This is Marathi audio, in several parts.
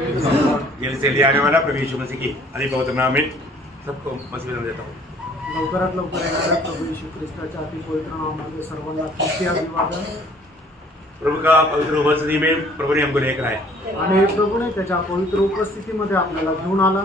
जेल से ले आने वाला प्रभु यीशु मसीह की अधिक पवित्र नाम में सबको मसीह में देता हूँ। लवकरात लवकर येणाऱ्या प्रभू येशू ख्रिस्ताच्या अति पवित्र नामामध्ये सर्वांना ख्रिस्ती अभिवादन। प्रभु का पवित्र उपस्थिति में प्रभु ने हमको लेकर आया आणि प्रभूने त्याच्या पवित्र उपस्थितीमध्ये आपल्याला घेऊन आला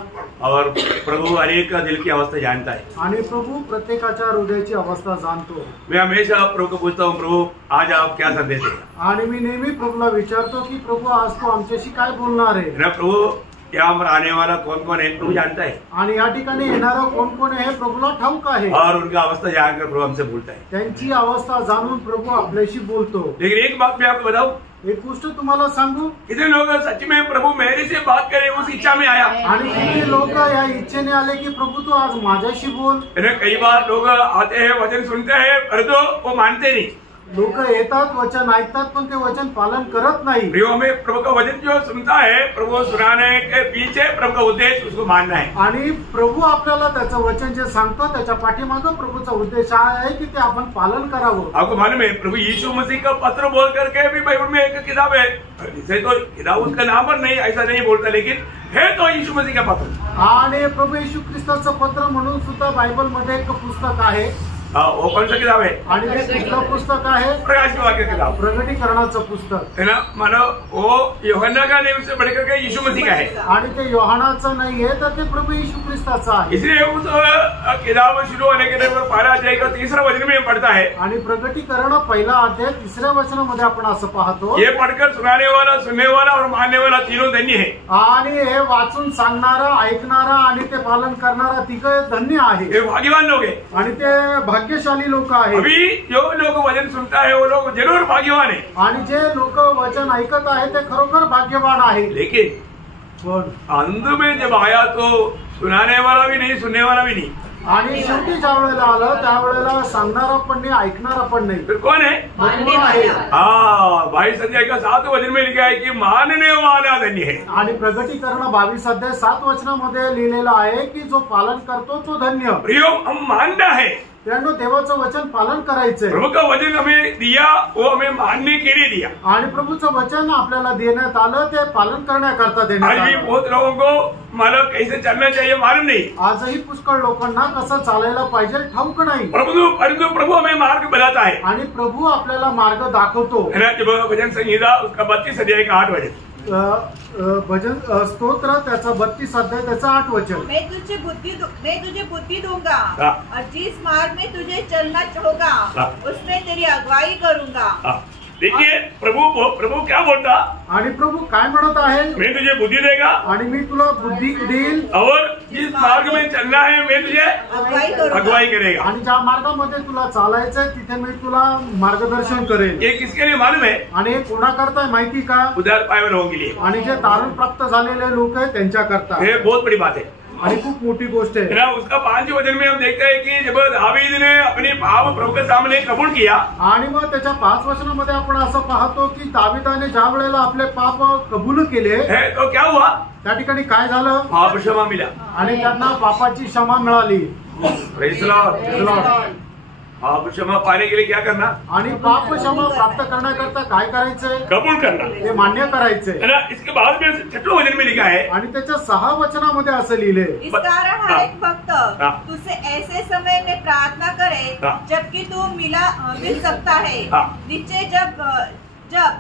और प्रभु अनेक दिल की अवस्था जानता है आणि प्रभु प्रत्येकाच्या हृदयाची अवस्था जाणतो। मैं हमेशा प्रभु को पूछता हूँ, प्रभु आज आप क्या संदेश देगा? आणि मी नेहमी प्रभूला विचारतो की प्रभू आज तू आमच्याशी काय बोलणार आहे? ना प्रभु यहाँ पर आने वाला कौन कौन है प्रभु जानता है आणि या ठिकाणी येणारा कोण कोण आहे प्रभूला ठाऊक आहे और उनका अवस्था जानकर प्रभु हमसे बोलता है। त्यांची अवस्था जाणून प्रभू आपल्याशी बोलतो। लेकिन एक बात मैं आपको बताऊं, एक गोष्ट तुम्हाला सांगू, कितने लोग सच में प्रभु मेरे से बात करे उस इच्छा में आया आणि किती लोक या इच्छेने आले की प्रभु तू आज माझ्याशी बोल। कई बार लोग आते हैं वचन सुनते हैं परंतु वो मानते नहीं। लोक येतात वचन ऐकतात पण ते वचन पालन करत नाही। में प्रभु का वचन जो सुनता है प्रभु सुनाने के पीछे प्रभु का उद्देश्य उसको मानना है आणि प्रभु आपल्याला त्याचं वचन जे सांगतो त्याच्या पाठीमागं प्रभुचा उद्देश आहे की ते आपण पालन करावं। आपको मालूम है प्रभु यीशु मसीह का पत्र बोल करके भी बाइबल में एक किताब है, इसे तो किताब उसका नाम पर नहीं ऐसा नहीं बोलता लेकिन है तो यीशु मसीह का पत्र। आणि प्रभु येशू ख्रिस्ताचं पत्र म्हणून सुद्धा बायबल मध्ये एक पुस्तक आहे। वो कौन सा किताब है? आणि ते कुठलं पुस्तक आहे? प्रकाश की वाक्य किताब, प्रगटीकरणाचं पुस्तक है ना। मानो वो यूहन्ना का नहीं उससे बढ़कर के यीशु मसीह का है आणि ते योहानाचं नाहीये तर ते प्रभू येशू ख्रिस्ताचं आहे। इसलिए उस किताब शुरू होने के टाइम पहला अध्याय का तीसरा वचन में पढ़ता है आणि प्रगटीकरण पहिला अध्याय तिसऱ्या वचनामध्ये आपण असं पाहतो, ये पढ़कर सुनाने वाला, सुनने वाला और मानने वाला तीनों धन्य है। आणि हे वाचून सांगणारा, ऐकणारा आणि ते पालन करणारा तिघं धन्य आहे। ये भाग्यवान लोग है आणि ते भाग्यशाली लोक आहेत। अभी जो लोग वचन सुनता है वो लोग जरूर भाग्यवान है आणि जे लोक वचन ऐकत आहे ते खरोखर भाग्यवान आहे। लेकिन अंत में जब आया तो सुनाने वाला भी नहीं, सुनने वाला भी नहीं। आणि शेवटी ज्या वेळेला आलं त्यावेळेला सांगणारा पण नाही, ऐकणारा पण नाही। फिर कौन है? भाई संजय का 7 वचन में लिखा है कि मानने वाला धन्य है। आणि प्रगटीकरण 22 अध्याय 7 वचनामध्ये लिहिलेलं आहे की जो पालन करतो तो धन्य। प्रियो हम मानना है, त्यानं देवाचं वचन पालन करायचंय। प्रभु का वचन हमें दिया, वो हमें मानने के लिए दिया। आणि प्रभूचं वचन आपल्याला देण्यात आलं ते पालन करण्याकरता देण्यात आज भी आलं। बहुत लोगों को मतलब कैसे चलना चाहिए मालूम नहीं। आजही पुष्कळ लोकांना कसं चालायला पाहिजे ठाऊक नाही। परंतु प्रभु हमें मार्ग बताता है आणि प्रभू आपल्याला मार्ग दाखवतो। जब भजन संहिता उसका 32 अध्याय का 8 वचन, भजन स्तोत्र त्याचा 32 अध्याय त्याचा 8 वचन, मैं तुझे बुद्धि दूंगा और जिस मार्ग में तुझे चलना होगा उसमें तेरी अगुवाई करूंगा। देखिए प्रभु क्या बोलता, आणि प्रभू काय म्हणत आहे? मैं तुझे बुद्धि देगा आणि मी तुला बुद्धी देईल और जिस मार्ग में चलना है मैं तुझे अगुवाई करेगा। आणि ज्या मार्गामध्ये तुला चालायचंय तिथे मी तुला मार्गदर्शन करेल। ये किसके लिए मालूम है? आणि हे कोणाकरता माहिती का? उद्धार पाए हुए लोगों के लिए, आणि जे तारण प्राप्त झालेले लोक आहेत त्यांच्याकरता। ये बहुत बड़ी बात है आणि खूप मोठी गोष्ट आहे ना। उसका 5 वचन में हम देखते हैं कि जब दावीद ने अपने पाप प्रभु के सामने कबूल किया, आणि मग त्याच्या 5 वचनामध्ये आपण असं पाहतो की दाविदाने ज्या वेळेला आपले पाप कबूल केले तो क्या हुआ? त्या ठिकाणी काय झालं? पाप क्षमा मिला आणि त्यांना पापाची क्षमा मिळाली। Praise Lord. पाप क्षमा पाने के लिए क्या करना? आणि पाप क्षमा प्राप्त करण्याकरता काय करायचंय? कबूल करना, ते मान्य करायचंय। है ना। इसके बाद में 6वें वचन में लिखा है, आणि त्याच्या 6 वचनामध्ये असं लिहिले, इस कारण हर एक भक्त तुझसे ऐसे समय में प्रार्थना करे जबकि तू मिल सकता है। नीचे जब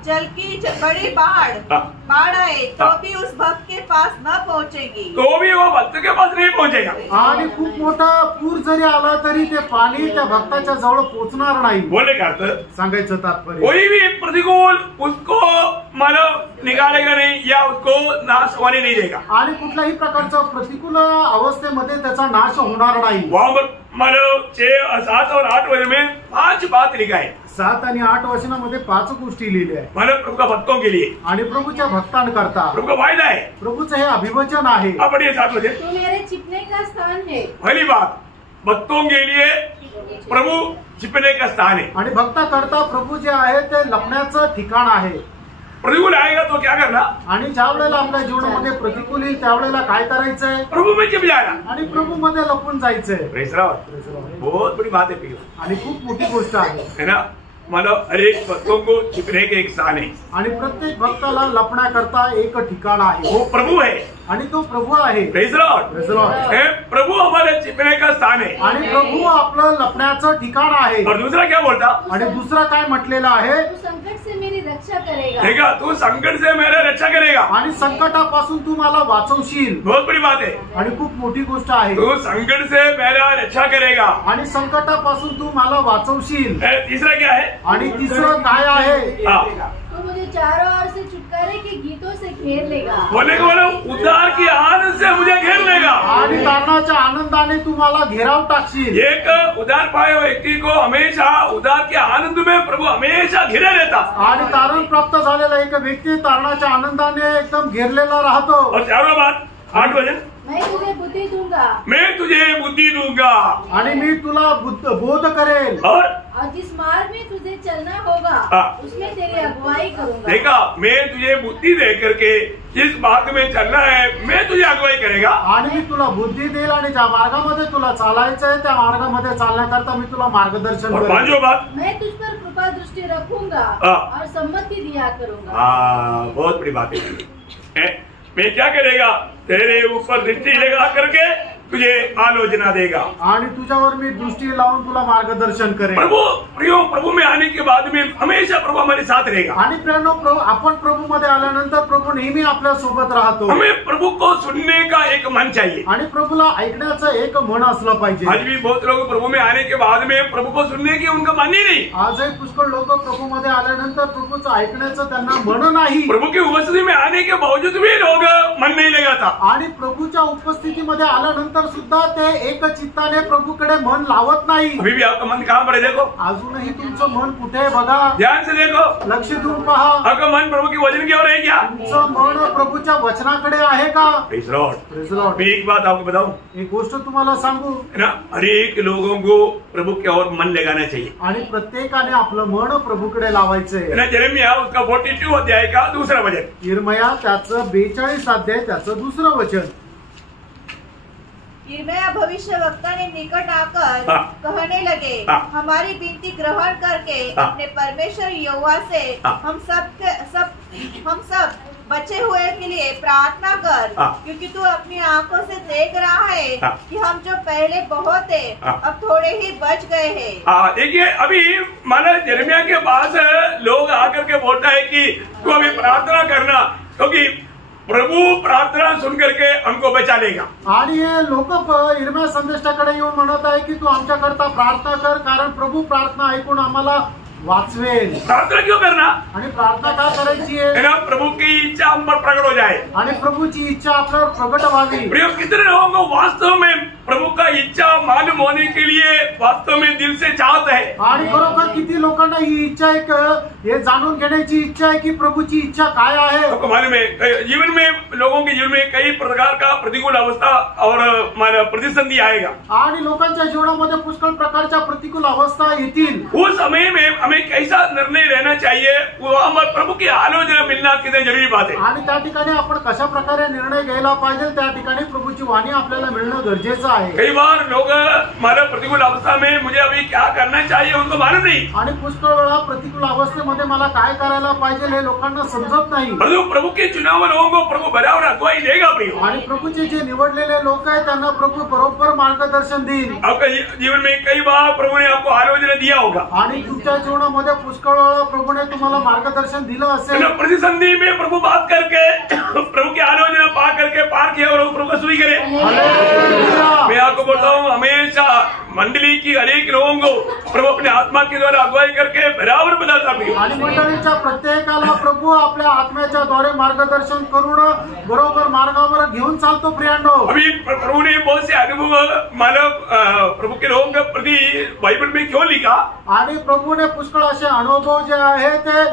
जल की बड़ी बाढ़ आए तो भी उस भक्त के पास न पहुंचेगी, तो भी वो भक्त के पास नहीं पहुंचेगा। आणि खूप मोठा पूर जरी आला तरी ते पाणी त्या भक्ताच्या जवळ पोहोचणार नाही। बोलने का अर्थ, सांगायचं तात्पर्य, कोई भी प्रतिकूल उसको मतलब निकालेगा नहीं या उसको नाश होने नहीं देगा। आणि कुठल्याही प्रकारचा प्रतिकूल अवस्थेमध्ये त्याचा नाश होणार नाही। वहां पर मतलब 6, 7 और 8 वचन में 5 बात लिखा है। 7 आणि 8 वचनामध्ये 5 गोष्टी लिहिल्या आहेत। मतलब प्रभु का भक्तों के लिए, आणि प्रभूच्या भक्तांकरता प्रभु का वायदा है, प्रभूचं हे अभिवचन आहे। अब बढ़िए 7 वचन, तू मेरे छिपने का स्थान है। पहली बात, भक्तों के लिए प्रभु छिपने का स्थान है। आणि भक्ताकरता प्रभू जे आहे ते लपण्याचं ठिकाण आहे। प्रतिकूल आएगा तो क्या करना? आणि ज्या वेळेला आपल्या जीवनामध्ये प्रतिकूल येईल त्यावेळेला काय करायचंय? प्रभु में छिप जाना आणि प्रभू मध्ये लपून जायचंय। Praise Lord. बहुत बड़ी बात है प्रियो, आणि खूप मोठी गोष्ट आहे है ना। मानो हर एक भक्तों को छिपने के एक स्थान है आणि प्रत्येक भक्ताला लपण्याकरता एक ठिकाण आहे, वो प्रभु है। आणि तो प्रभू आहे। Praise the Lord। Praise the Lord। हे प्रभु हमारे छिपने का स्थान है आणि प्रभू आपलं लपण्याचं ठिकाण आहे। और दूसरा क्या बोलता, आणि दुसरा काय म्हटलेलं आहे, तू संकट से मेरी रक्षा करेगा। देखा, तू संकट से मेरा रक्षा करेगा। आणि संकटापासून तू मला वाचवशील। बहुत बड़ी बात है, आणि खूप मोठी गोष्ट आहे। तू संकट से मेरा रक्षा करेगा आणि संकटापासून तू मला वाचवशील। तीसरा क्या है, आणि तिसरं काय आहे, तू मुझे चारों ओर से छुटकारे के गीतों से घेर लेगा। बोले को बोलो, उद्धार की आनंद से मुझे घेर लेगा। आणि तारणाच्या आनंदाने तू मला घेराव टाकशील। एक उद्धार पाए हुए व्यक्ति को हमेशा उद्धार के आनंद में प्रभु हमेशा घिरे रहता। आणि तारण प्राप्त झालेला एक व्यक्ती तारणाच्या आनंदाने एकदम घेरलेला राहतो। और चारों बात 8 वचन, मैं तुझे बुद्धि दूंगा मैं तुझे बुद्धि दूंगा आणि मी तुला बोध करेल। और जिस मार्ग में तुझे चलना होगा उसमें तेरी अगुवाई करूंगा। देखा, मैं तुझे बुद्धि दे करके जिस मार्ग में चलना है मैं तुझे अगुवाई करेगा। आणि मी तुला बुद्धी देईल आणि ज्या मार्गामध्ये तुला चालायचं आहे त्या मार्गामध्ये चालण्याकरता मी तुला मार्गदर्शन और करेन। 5 बात, मैं तुझ पर कृपा दृष्टि रखूंगा और सम्मति दिया करूंगा। बहुत बड़ी बात है। मैं क्या करेगा, तेरे ऊपर दृष्टि लगा करके तुझे आलोचना देगा आणि तुझ्यावर मी दृष्टी लावून तुला मार्गदर्शन करेन। प्रभु प्रियो, प्रभु में आने के बाद में हमेशा प्रभु हमारे साथ रहेगा। आणि प्रियानो, आपण प्रभू मध्ये आल्यानंतर प्रभू नेहमी आपल्या सोबत राहतो। हमें प्रभु को सुनने का एक मन चाहिए आणि प्रभूला ऐकण्याचं एक मन असलं पाहिजे। आज भी बहुत लोग प्रभु में आने के बाद में प्रभु को सुनने की उनका मन ही नहीं। आजही पुष्कळ लोक प्रभू मध्ये आल्यानंतर प्रभूचं ऐकण्याचं त्यांना मन नाही। प्रभु की उपस्थिति में आने के बावजूद भी लोग मन नहीं लगाता। आणि प्रभूच्या उपस्थितीमध्ये आल्यानंतर सुद्धा ते एक चित्ताने प्रभूकडे मन लावत नाही। अभी भी आपका मन कहाँ पर है, देखो अजूनही तुमचं मन कुठे आहे बघा, ध्यान से देखो। लक्ष देऊन पहा, आपका मन प्रभु की वचन की ओर है क्या? तुमचं मन प्रभूच्या वचनाकडे आहे का? Praise the Lord। Praise the Lord। मैं एक बात आपको बताऊं, एक गोष्ट तुम्हाला सांगू, है ना, हर एक लोगों को प्रभु की ओर मन लगाना चाहिए, आणि प्रत्येकाने आपलं मन प्रभूकडे लावायचंय। है ना। यिर्मयाह उसका 42 अध्याय का दूसरा वचन, यिर्मयाह त्याचं 42 अध्याय त्याचं दुसरं वचन। यिर्मयाह भविष्यवक्ता ने निकट आकर कहने लगे, हमारी विनती ग्रहण करके अपने परमेश्वर यहोवा से हम सब बचे हुए के लिए प्रार्थना कर, क्योंकि तू अपनी आंखों से देख रहा है कि हम जो पहले बहुत थे अब थोड़े ही बच गए हैं। देखिए, अभी माना यिर्मयाह के पास लोग आकर के बोलता है कि तू अभी प्रार्थना करना, क्योंकि प्रभु प्रार्थना सुन करके हमको बचा लेगा। आणि हे लोक यिर्मयाह संदेष्टाकडे येऊन म्हणत आहे की तू आमच्याकरता प्रार्थना कर, कारण प्रभू प्रार्थना ऐकून आम्हाला वाचवेल। प्रार्थना क्यों करना, आणि प्रार्थना का करायची आहे, ना, प्रभु की इच्छा हम पर प्रकट हो जाए आणि प्रभूची इच्छा आपल्यावर प्रकट व्हावी। प्रियो, कितने लोगों को वास्तव में प्रभु का इच्छा मालूम होने के लिए वास्तव में दिल से चाहत है। आणि खरोखर किती लोकांना ही इच्छा आहे, हे जाणून घेण्याची इच्छा आहे की प्रभूची इच्छा काय आहे। आपको मालूम है, जीवन में लोगों के जीवन में कई प्रकार का प्रतिकूल अवस्था और प्रतिसंधि आएगा। आणि लोकांच्या जीवनामध्ये पुष्कळ प्रकारच्या प्रतिकूल अवस्था येतील। उस समय में हमें कैसा निर्णय रहना चाहिए, वो हमारे प्रभु की आलोचना मिलना कितनी जरूरी बात है। आणि त्या ठिकाणी आपण कशा प्रकारे निर्णय घ्यायला पाहिजे, त्या ठिकाणी प्रभूची वाणी आपल्याला मिळणं गरजेचं आहे। कई बार लोग हमारे प्रतिकूल अवस्था में मुझे अभी क्या करना चाहिए उनको मालूम नहीं। आणि पुष्कळ वेळा प्रतिकूल अवस्थेमध्ये मला काय करायला पाहिजे हे लोकांना समजत नाही। प्रभु के चुनाव लोगों को प्रभु बराबर अगुवाई देगा। प्रियो, आणि प्रभूचे जे निवडलेले लोक आहेत त्यांना प्रभू बरोबर मार्गदर्शन देईल। आपका जीवन में कई बार प्रभु ने आपको आलोचना दिया होगा, आणि तुमच्या जीवनामध्ये पुष्कळ वेळा प्रभूने तुम्हाला मार्गदर्शन दिलं असेल। प्रतिसंधि में प्रभु बात करके प्रभु की आलोचना पा करके पार किया और प्रभु को स्वीकार करे। हालेलुया। मैं आपको बोलता हूँ, हमेशा मंडली की अनेक लोगों को प्रभु अपने आत्मा के द्वारा अगुवाई करके बराबर बताता भी। आणि मंडळीच्या प्रत्येकाला प्रभू आपल्या आत्म्याच्या द्वारे मार्गदर्शन करून बरोबर मार्गावर घेऊन चालतो। प्रियांनो, अभी प्रभु ने बहुत से अनुभव मानव प्रभु के लोगों के प्रति बाइबल में क्यों लिखा, आणि प्रभूने पुष्कळ असे अनुभव जे आहे ते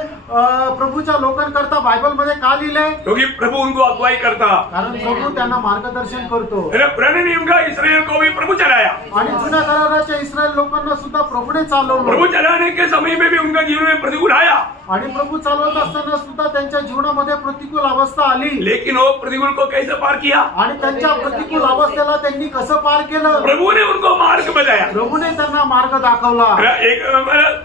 प्रभूच्या लोकांकरता बायबल मध्ये का लिहिले, क्योंकि प्रभु उनको अगुवाई करता। कारण प्रभू त्यांना मार्गदर्शन करतो। पुराने नियम का इसराइल को भी प्रभु चलाया, आणि जुन्या कराराच्या इस्रायल लोकांना सुद्धा प्रभूने चालवलं प्रभु चलाने के समय में भी उनका जीवन में प्रतिकूल आया, आणि प्रभू चालवत असताना सुद्धा त्यांच्या जीवनामध्ये प्रतिकूल अवस्था आली, लेकिन वो प्रतिकूल को कैसे पार किया? आणि त्यांच्या प्रतिकूल अवस्थेला त्यांनी कसं पार केलं? प्रभु ने उनको मार्ग बताया। प्रभूने त्यांना मार्ग दाखवला। एक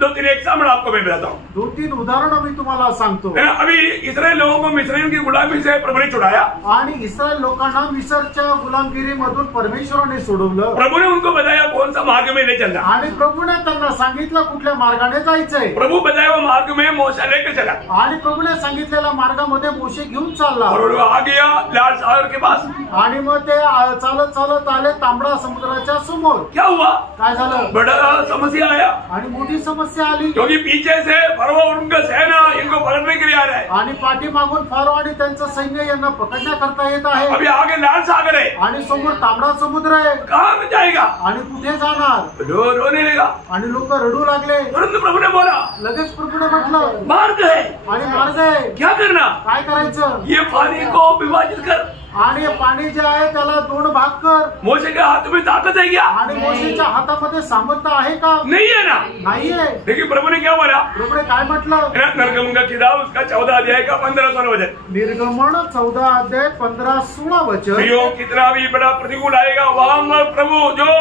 2-3 एग्जाम्पल आपको मैं बताता हूँ। 2-3 उदाहरणं मी तुम्हाला सांगतो। अभी इस्राएल लोगों को मिस्रैम की गुलामी से प्रभु ने छुड़ाया, आणि इस्रायल लोकांना मिस्रच्या गुलामगिरीमधून परमेश्वराने सोडवलं। प्रभु ने उनको बताया कौन सा मार्ग में ले चलना, आणि प्रभूने त्यांना सांगितलं कुठल्या मार्गाने जायचंय। प्रभु बताया वो मार्ग में मोशे लेकर चला, आणि प्रभूने सांगितलेल्या मार्गामध्ये मोशे घेऊन चालला, और वो आ गया लाल सागर के पास। आणि मग ते चालत चालत आले तांबडा समुद्राच्या समोर। क्या हुआ? काय झालं? बड़ा समस्या आया, आणि मोठी समस्या आली, क्योंकि पीछे से फरो और उनका सेना इनको पकड़ने के लिए आ रहा है। आणि पाठीमागून फारो आणि त्यांचं सैन्य यांना पकडण्याकरता येत आहे। अभी आगे लाल सागर है, आणि समोर तांबडा समुद्र आहे। कहाँ में जाएगा? आणि कुठे जाणार? रोने लगा, आणि लोक रडू लागले। परंतु प्रभु ने बोला लगेच प्रभूने म्हटलं मार्ग है, आणि मार्ग आहे, क्या करना? काय करायचं? ये पानी को विभाजित कर, आणि हे पाणी जे आहे त्याला 2 भाग कर। मोशे के हाथ में ताकत है क्या? आणि मोशेच्या हातामध्ये सामर्थ्य आहे का? नहीं है ना। नाहीये। लेकिन प्रभु ने क्या बोला? प्रभूने काय म्हटलं? निर्गमन का किताब उसका 14 अध्याय का 15-16 वचन। निर्गमन 14 अध्याय 15-16 वचन। कितना भी बड़ा प्रतिकूल आएगा वहां पर प्रभु जो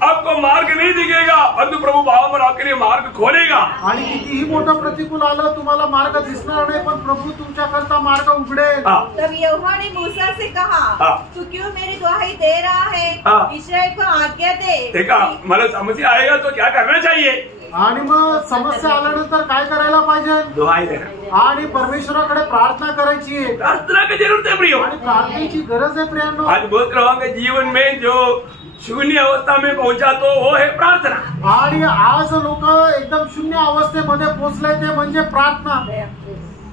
आपको मार्ग नहीं दिखेगा, परंतु प्रभु वहां पर आपके लिए मार्ग खोलेगा। आणि कितीही मोठं प्रतिकूल आलं तुम्हाला मार्ग दिसणार नाही, पण प्रभू तुमच्याकरता मार्ग उघडेल। तब यहोवा ने मूसा से कहा, तू क्यों मेरी दुहाई दे रहा है? इस्राएल को आज्ञा दे। देखा, मला समस्या आएगा तो क्या करना चाहिए? आणि मग समस्या आल्यानंतर काय करायला पाहिजे? दुहाई देना, आणि परमेश्वराकडे प्रार्थना करायची आहे। प्रार्थना की जरूरत है प्रियो, आणि प्रार्थनेची गरज आहे प्रियांनो। आज बहुत लोगों के जीवन में जो शून्य अवस्था में पहुंचा तो वो है प्रार्थना। आणि आज लोक एकदम शून्य अवस्थेमध्ये पोहोचले ते म्हणजे प्रार्थना।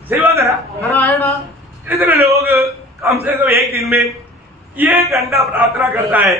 सेवा करा, खरं आहे ना? इतने लोग कम से कम एक दिन में 1 घंटा प्रार्थना करता है।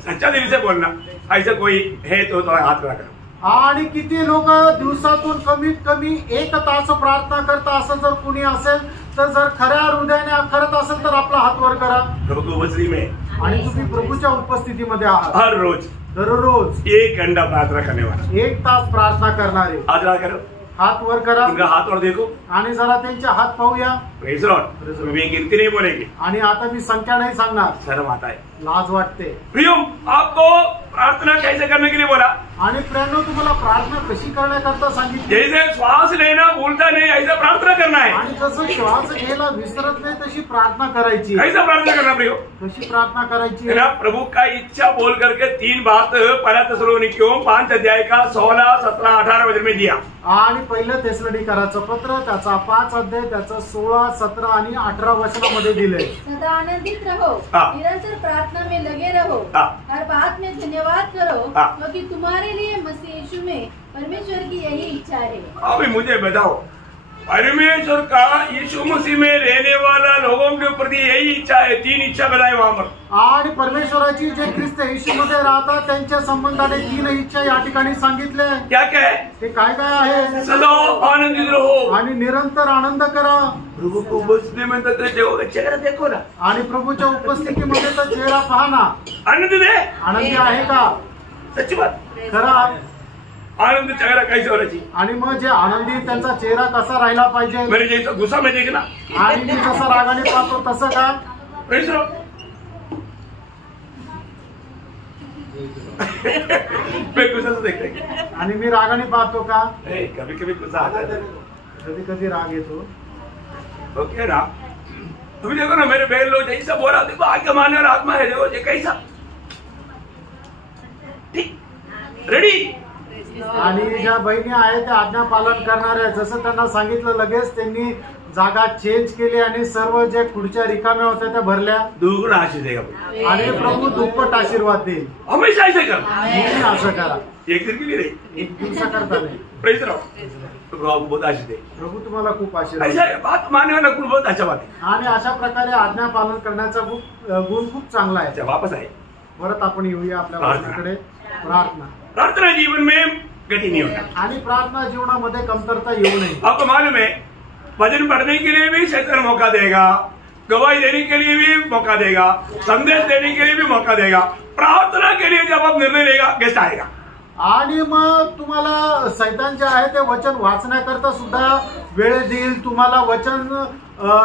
सच्चा दिल से बोलना, ऐसा कोई है तो हाथ खड़ा करो। आणि किती लोक दिवसातून कमीत कमी 1 तास प्रार्थना करता, असं जर कुणी असेल तर जर खऱ्या हृदयाने करत असेल तर आपला हात वर करा। प्रभु की उपस्थिति में, आणि तुम्ही प्रभूच्या उपस्थितीमध्ये आहात। हर रोज दररोज 1 घंटा प्रार्थना करने वाला, 1 तास प्रार्थना करणारे हाथ खड़ा करो, हात वर करा। उनका हाथ और देखो, आणि जरा त्यांचे हात पाहूया। Praise Lord. मैं गिनती नहीं बोलेंगे, आणि आता मी संख्या नाही सांगणार, शर्म आता है। लाज वाटते। प्रियो, आपको प्रार्थना कैसे करने के लिए बोला? आणि प्रियांनो तुम्हाला प्रार्थना कशी करण्याकरता सांगितली? जैसे श्वास लेना भूलता नहीं, ऐसा प्रार्थना करना है। आणि जसं श्वास घ्यायला विसरत नाही तशी प्रार्थना करायची। कैसा प्रार्थना करना प्रियो? कशी प्रार्थना करायची? है ना, प्रभु का इच्छा बोल करके 3 बात पहला थिस्सलुनीकियों 5 अध्याय का 16, 17, 18 वचन में दिया। आणि पहिलं थिस्सलुनीकराचं पत्र त्याचा 5 अध्याय त्याचं 16, 17 आणि 18 वचनामध्ये दिलंय। सदा आनंदित रहो, निरंतर प्रार्थना में लगे रहो, हर बात में धन्यवाद करो, क्योंकि तुम्हारे लिए मसीह यीशु में परमेश्वर की यही इच्छा है। अभी मुझे बताओ, परमेश्वर का यीशु मसीह में रहने वाला लोगों के प्रति यही इच्छा है। 3 इच्छा बताए वहां पर। आणि परमेश्वराची जे ख्रिस्त येशूमध्ये राहतात त्यांच्या संबंधाने 3 इच्छा या ठिकाणी सांगितले। क्या क्या है? ते काय काय आहे? सदा आनंदित रहो, आणि निरंतर आनंद करा। प्रभु को उपस्थिति में तो चेहरा देखो ना, आणि प्रभूच्या उपस्थितीमध्ये तर चेहरा पहा ना। आनंदित है? आनंदी आहे का? सच्ची बात। खरा आनंद चेहरा कैसे होना चाहिए? आणि मग जे आनंदी त्यांचा चेहरा कसा राहिला पाहिजे? मेरे जैसा गुस्सा में देखना, आणि मी जसं रागाने पाहतो तसं का? Praise Lord. मैं गुस्सा से देखते हैं, आणि मी रागाने पाहतो का? कभी कभी गुस्सा आता है, कधी कधी राग येतो। ओके ना? तुम्ही देखो ना, मेरे बहन लोग जैसा बोला, देखो आज्ञा मानने वाला आत्मा है, देखो ये कैसा ठीक रेडी। आणि ज्या बहिणी आहेत त्या आज्ञा पालन करणाऱ्या, जसं त्यांना सांगितलं लगेच त्यांनी जागा चेंज केली आणि सर्व जे खुर्च्या रिकाम्या होत्या त्या भरल्या। दुगुना आशीष देगा, आणि प्रभू दुप्पट आशीर्वाद देईल। हमेशा ऐसे कर, नेहमी असं करा, एक दिन के लिए नहीं, एक दिवसाकरता नाही। Praise Lord. प्रभु आपको बहुत आशीष दे। प्रभू तुम्हाला खूप आशीर्वाद ऐसा बात मानने वाला गुण बहुत अच्छा बात है। आणि अशा प्रकारे आज्ञा पालन करण्याचा गुण खूप चांगला आहे। अच्छा, वापस आए, परत आपण येऊया आपल्या वचनाकडे। प्रार्थना, प्रार्थना जीवन में गति नहीं होता, आणि प्रार्थना जीवनामध्ये कमतरता येऊ नये। आपको मालूम है, भजन पढ़ने के लिए भी शैतान मौका देगा, गवाही देने के लिए भी मौका देगा, संदेश देने के लिए भी मौका देगा, प्रार्थना के लिए जब आप निर्णय लेगा गेस्ट आएगा। आणि मग तुम्हाला सैतान जे आहे ते वचन वाचण्याकरता सुद्धा वेळ देईल, तुम्हाला वचन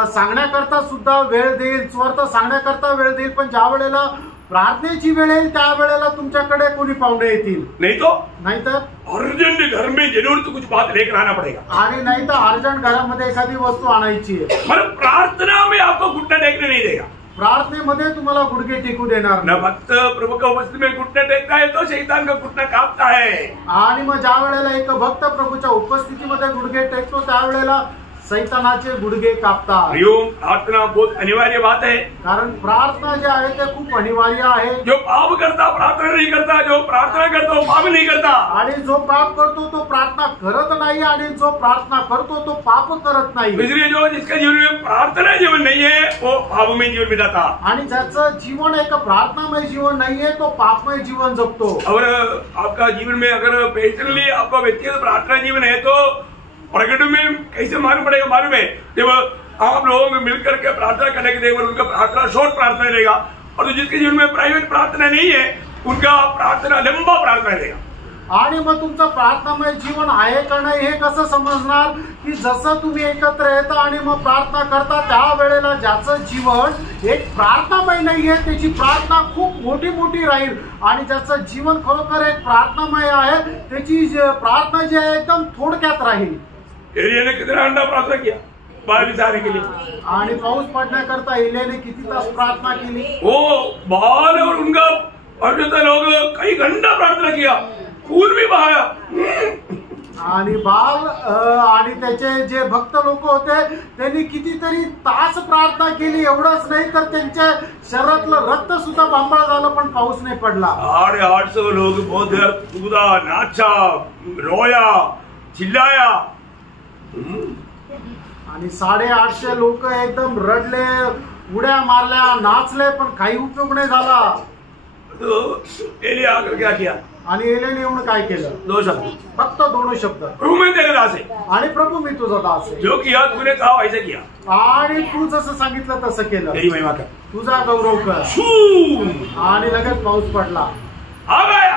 सांगण्याकरता सुद्धा वेळ देईल, स्वर्थ सांगण्याकरता वेळ देईल, पण ज्या वेळेला प्रार्थनेची वेळ येईल त्या वेळेला तुमच्याकडे कोणी पाहुणे येतील नाहीतर अर्जेंट घर में जरूर तो कुछ बात लेकर आना पड़ेगा, आणि नाही तर अर्जंट घरामध्ये एखादी वस्तू आणायची आहे। मतलब प्रार्थना में आपको घुटना टेकने नहीं देगा, प्रार्थनेमध्ये तुम्हाला गुडघे टेकू देणार न भक्त प्रभु का उपस्थिति में घुटना टेकता है तो शैतान का घुटना कापता है। आणि मग ज्या वेळेला एक भक्त प्रभूच्या उपस्थितीमध्ये गुडघे टेकतो त्यावेळेला सैतानाचे गुडघे कापतात। प्रार्थना बहुत अनिवार्य बात है, कारण प्रार्थना जे आहे ते खूप अनिवार्य आहे। जो पाप करता प्रार्थना नहीं करता, जो प्रार्थना करता वो पाप नहीं करता, आणि जो पाप करतो तो प्रार्थना करत नाही, आणि जो प्रार्थना करतो तो पाप करत नाही। इसलिए जो जिसके जीवन में प्रार्थना जीवन नहीं है वो पापमय जीवन में जाता, आणि ज्याचं जीवन एक प्रार्थनामय जीवन नाहीये तो पापमय जीवन जगतो। और आपका जीवन में अगर पेशनली आपका व्यक्तिगत प्रार्थना जीवन है तो प्रकट में कैसे मालूम पड़ेगा, मालूम है जब आप लोगों में मिलकर के प्रार्थना करने के लिए उनका प्रार्थना शॉर्ट प्रार्थना रहेगा, और तो जिसके जीवन में प्राइवेट प्रार्थना नहीं है उनका प्रार्थना लंबा प्रार्थना रहेगा। आणि मग तुमचं प्रार्थनामय जीवन आहे का नाही हे कसं समजणार, की जसं तुम्ही एकत्र येता आणि मग प्रार्थना करता त्या वेळेला ज्याचं जीवन एक प्रार्थनामय नाहीये त्याची प्रार्थना खूप मोठी मोठी राहील, आणि ज्याचं जीवन खरोखर एक प्रार्थनामय आहे त्याची प्रार्थना जी आहे एकदम थोडक्यात राहील। एलिया ने कितना घंटा प्रार्थना किया बाल बिछाने के लिए, आणि पाऊस पडण्याकरता एलियाने किती तास प्रार्थना केली, वो बाल और उनका लोग कई घंटा प्रार्थना किया, खून भी बहाया। आणि बाल आणि त्याचे जे भक्त लोक होते त्यांनी कितीतरी तास प्रार्थना केली, एवढंच नाही तर त्यांच्या शरीरातलं रक्त सुद्धा बांबळ झालं पण पाऊस नाही पडला। 850 लोग बहुत देर कूदा, नाचा, रोया, चिल्लाया, आणि 850 लोक एकदम रडले, उड्या मारल्या, नाचले, पण काही उपयोग नाही झाला। तो एलिया आकर क्या किया, आणि एलियाने येऊन काय केलं, 2 शब्द, फक्त 2 शब्द, प्रभु मैं तेरे दास है, आणि प्रभू मी तुझा दास आहे, जो किया तूने कहा वैसे किया, आणि तू जसं सांगितलं तसं केलं, तेरी महिमा कर, तुझा गौरव कर। आणि लगेच पाऊस पडला, आ गया,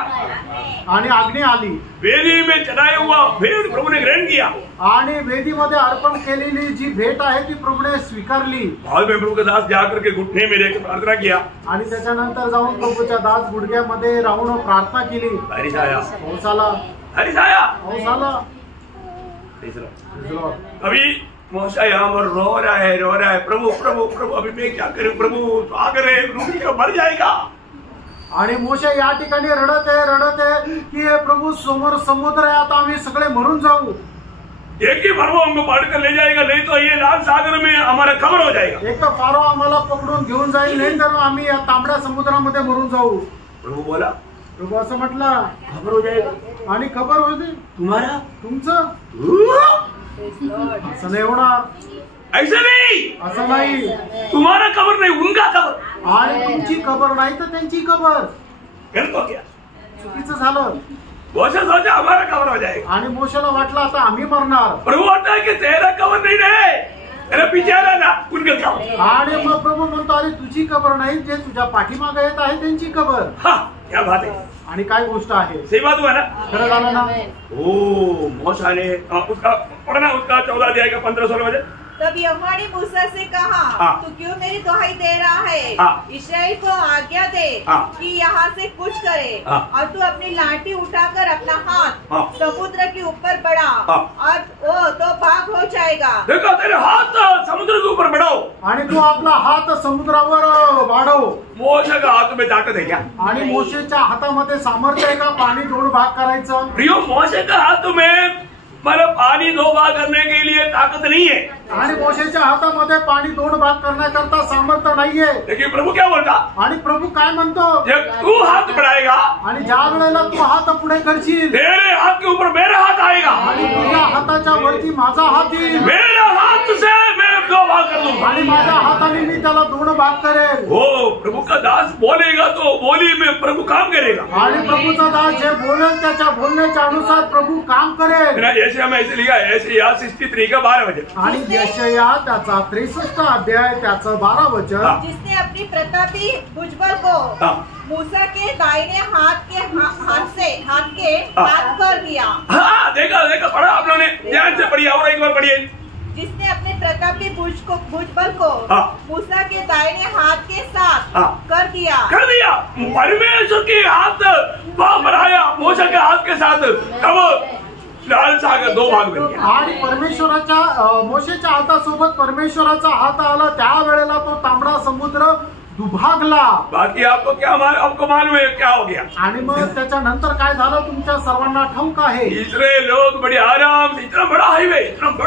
आणि अग्नी आली, वेदी में चढ़ाया हुआ भेंट प्रभु ने ग्रहण किया, आणि वेदीमध्ये अर्पण केलेली जी भेट आहे ती प्रभूने स्वीकारली। बाद में प्रभु का दास जाकर के घुटने में लेकर प्रार्थना किया, आणि त्याच्यानंतर जाऊन प्रभूच्या दास गुडघ्यामध्ये राहून प्रार्थना केली। हरीश आया, पाऊस आला, हरीश आया, पाऊस आला। अभी मोशा यहाँ पर रो रहा है, प्रभु प्रभु प्रभु अभी मैं क्या करूं प्रभु, आकर मर जाएगा। आणि मोशे या ठिकाणी रडत आहे की हे प्रभू समोर समुद्र आहे, आता आम्ही सगळे मरून जाऊ, एक ही फारो हमको पार कर ले जाएगा, नहीं तो ये लाल सागर में हमारा खबर हो जाएगा। एक फारो आम्हाला पकडून घेऊन जाईल, नाही तर आम्ही या तांबड्या समुद्रामध्ये मरून जाऊ। प्रभु बोला, प्रभू असं म्हटलं, खबर हो जाएगा, आणि खबर होती तुम्हारा, तुमचं, असं नाही होणार, ऐसा नहीं, असं नाही, तुम्हारा खबर नहीं उनका खबर, आणि तुमची खबर नाही तर त्यांची खबर। गलत हो गया, चुकीचं झालं। मोशा सोचा हमारा खबर हो जाएगा, आणि मोशेला वाटलं आता आम्ही मरणार, प्रभु बोलता है कि तेरा खबर नहीं रहे, तेरा पीछे आना ना उनका खबर। आणि मग प्रभू म्हणतो अरे तुझी खबर नाही, जे तुझ्या पाठीमागे येत आहे त्यांची खबर। हाँ क्या बात है, आणि काय गोष्ट आहे, सही बात हुआ ना, खरं झालं ना। ओ मोशा ने उसका पढ़ना, उसका 14 अध्याय का 15-16 वचन, तब यहोवा ने मूसा से कहा, तू क्यों मेरी दुहाई दे रहा है, इस्राएल को आज्ञा दे कि यहाँ से कुछ करे, और तू अपनी लाठी उठाकर अपना हाथ समुद्र के ऊपर बढ़ा, और वो तो भाग हो जाएगा। देखो तेरे हाथ समुद्र के ऊपर बढ़ाओ, आणि तू आपला हात समुद्रावर वाढव। मोशे का हाथ में ताकत है क्या, आणि मोशेच्या हातामध्ये सामर्थ्य आहे का पाणी 2 भाग करायचं। प्रियो मोशे का हाथ में मतलब पानी 2 भाग करने के लिए ताकत नहीं है, आणि मोशेच्या हातामध्ये पाणी 2 भाग करण्याकरता सामर्थ्य नाहीये। लेकिन प्रभु क्या बोलता, आणि प्रभू काय म्हणतो, जब तू हाथ बढ़ाएगा, आणि ज्या वेळेला तू हात पुढे करशील, तेरे हाथ के ऊपर मेरा हाथ आएगा, आणि तुझ्या हाताच्या वरती माझा हात येईल, मेरे हाथ से मैं दो भाग कर दूंगा। आणि माझ्या हाताने मी त्याला 2 भाग करेल। हो, प्रभु का दास बोलेगा तो बोली में प्रभु काम करेगा। आणि प्रभूचा दास जे बोलेल त्याच्या बोलण्याच्या अनुसार प्रभू काम करेल। जैसे हमें ऐसे लिखा है, ऐसे या 63 का 12 वचन। आणि यशाया त्याचा 63 अध्याय त्याचं 12 वचन। जिसने अपनी प्रतापी भुजबल को मूसा के दाहिने हाथ के हाथ कर दिया। हाँ, देखा पढ़ा आप लोगों ने, ध्यान से पढ़िए और एक बार पढ़िए। जिसने अपने प्रतापी भुजबल को मूसा के दाहिने हाथ के साथ कर दिया। परमेश्वर के हाथ बनाया मूसा के हाथ के साथ, तब लाल सागर 2 भाग बन गया। आणि परमेश्वराच्या मोशेच्या हातासोबत परमेश्वराचा हात आला, त्या वेळेला तो तांबडा समुद्र दुभागला। बाकी आपको मालूम है क्या हो गया। आणि मग त्याच्यानंतर काय झालं तुमच्या सर्वांना ठाऊक आहे। इस्राएल लोग बड़े आराम से, इतना बड़ा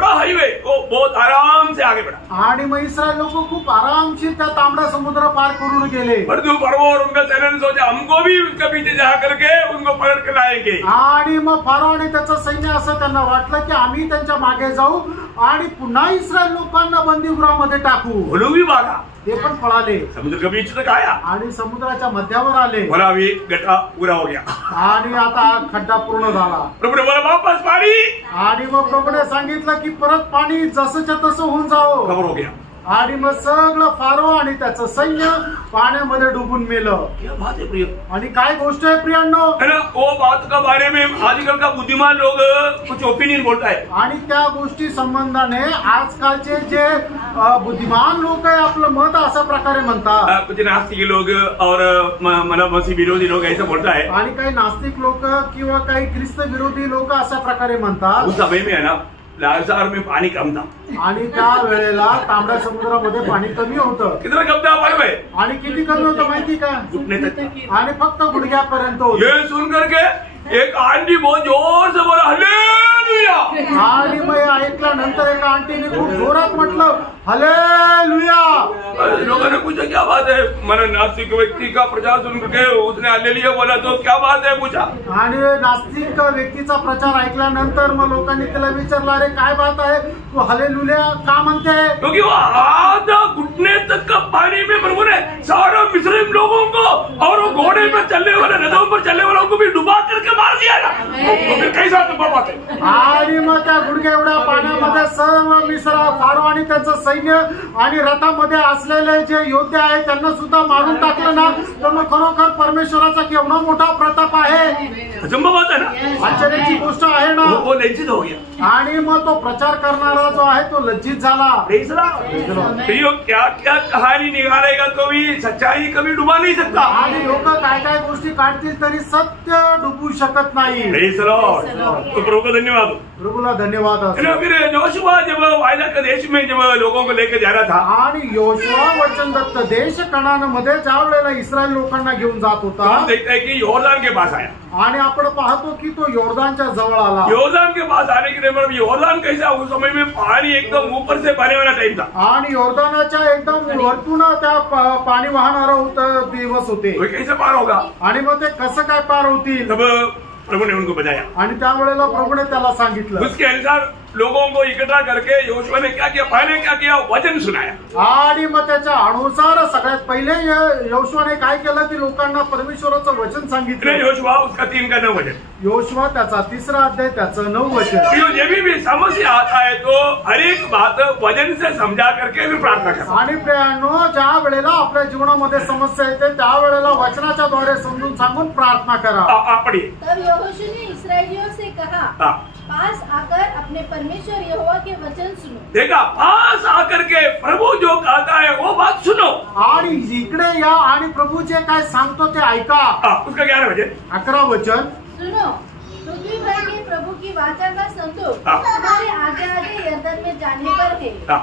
हाईवे वो बहुत आराम से आगे बढ़ा। आणि मग इस्रायल लोक खूप आरामशीर त्या तांबडा समुद्र पार करून गेले। फरो और उनका सैन्य ने सोचा हमको भी उसके पीछे जा करके उनको पकड़ कर लाएंगे। आणि मग फारो आणि त्याचं सैन्य असं त्यांना वाटलं की आम्ही त्यांच्या मागे जाऊ आणि पुन्हा इस्रायल लोकांना बंदीगृहामध्ये टाकू। वो भी भागा, ते पण पळाले, समुद्र के बीच तक आया आणि समुद्राच्या मध्यावर आले। बोला अभी गड्ढा पूरा हो गया आणि आता खड्डा पूर्ण झाला। प्रभु ने बोला वापस पानी। आणि मग प्रभूने सांगितलं की परत पाणी जसंच्या तसं होऊन जावं। खबर हो गया। आणि मग सगळं फारो आणि त्याचं सैन्य पाण्यामध्ये डुबून मेलं। क्या बात है प्रिय। आणि काय गोष्ट आहे प्रियांनो, है ना, वो बात का बारे में आजकल का बुद्धिमान लोग कुछ ओपिनियन बोलता है। आणि त्या गोष्टी संबंधाने आजकालचे जे बुद्धिमान लोक आहे आपलं मत अशा प्रकारे म्हणतात। कुछ नास्तिक लोग और मतलब मसीह विरोधी लोग ऐसा बोलता है। आणि काही नास्तिक लोक किंवा काही ख्रिस्त विरोधी लोक अशा प्रकारे म्हणतात। उस समय में है ना लालसार में पानी कम था। आणि त्या वेळेला तांबड्या समुद्रामध्ये पाणी कमी होतं। कितना कम था मालूम है? आणि किती कमी होतं माहिती का? घुटने तक था। आणि फक्त गुडघ्यापर्यंत होतं। ये सुन करके एक आंटी बहुत जोर से बोला हालेलुया। आणि मग ऐकल्यानंतर एका आंटीने खूप जोरात म्हटलं हालेलुया। लोगों ने पूछा क्या बात है, मैंने नास्तिक व्यक्ति का प्रचार सुन करके उसने हालेलुया बोला तो क्या बात है पूछा। आणि नास्तिक व्यक्तीचा प्रचार ऐकल्यानंतर मग लोकांनी त्याला विचारलं अरे काय बात आहे, तू हालेलुया का म्हणते? क्योंकि वो आधा घुटने तक का पानी में प्रभु ने सारे मिस्रीम लोगों को और वो घोड़े पर चलने वाले रथों पर चलने वालों को भी डुबा करके मार दिया ना। तो फिर कैसा तुम बात है। आणि मग त्या गुडघ्या एवढ्या पाण्यामध्ये सर्व मिस्र फारो आणि त्यांचं सैन्य आणि रथामध्ये असलेले जे योद्धे आहेत त्यांना सुद्धा मारून टाकलं ना, तर मग खरोखर परमेश्वराचा केवढा मोठा प्रताप आहे। अचंबा बात है ना, आश्चर्याची गोष्ट आहे ना। वो लज्जित हो गया। आणि मग तो प्रचार करणारा जो आहे तो लज्जित झाला। क्या क्या कहानी निकालेगा तो भी सच्चाई कभी डुबा नहीं सकता। आणि लोक काय काय गोष्टी काढतील तरी सत्य डुबू शकत नाही। तो प्रभु का धन्यवाद, प्रभूला धन्यवाद। फिर योशुआ जब वायदा के देश में जब लोगों को लेकर जा रहा था, आणि योशुआ वचनदत्त देश कनान मध्ये ज्या वेळेला इस्रायल लोकांना घेऊन जात होता, हम देखते हैं कि योर्दान के पास आया। आणि आपण पाहतो की तो योर्दानच्या जवळ आला। योर्दान के पास आने के टाइम योर्दान कैसा, उस समय में पानी एकदम ऊपर से बहने वाला टाइम था। आणि योर्दानाच्या एकदम वरतून त्या पाणी वाहणारा होतं दिवस होते। कैसे पार होगा? आणि मग ते कसं काय पार होतील? तब प्रभु ने उनको बजाया आणि त्यावेळेला प्रभूने त्याला सांगितलं। उसके अनुसार लोगों को इकट्ठा करके योशुआ ने क्या किया, पहले क्या किया, वचन सुनाया। आणि मग त्याच्या अनुसार सगळ्यात पहिले योशुआने काय केलं की लोकांना परमेश्वराचं वचन सांगितलं। योशुआ उसका 3 का 9 वचन, योशुआ त्याचा 3रा अध्याय त्याचं 9 वचन। जब भी समस्या आता है तो हर एक बात वचन से समझा करके फिर प्रार्थना करा। आणि प्रियांनो, ज्या वेळेला आपल्या जीवनामध्ये समस्या येते त्यावेळेला वचनाच्या द्वारे समजून सांगून प्रार्थना करा। पढ़िए। तब यहोशू ने इस्राएलियों से कहा, पास आकर अपने परमेश्वर यहोवा के वचन सुनो। देखा, पास आकर के प्रभु जो कहता है वो बात सुनो। आणि इकडे या आणि प्रभु जे काय सांगतो ते ऐका। उसका 11 वचन, 11 वचन। सुनो, पृथ्वी भर के प्रभु की वाचा का संदूक तुम्हारे आगे आगे यरदन में जाने पर है।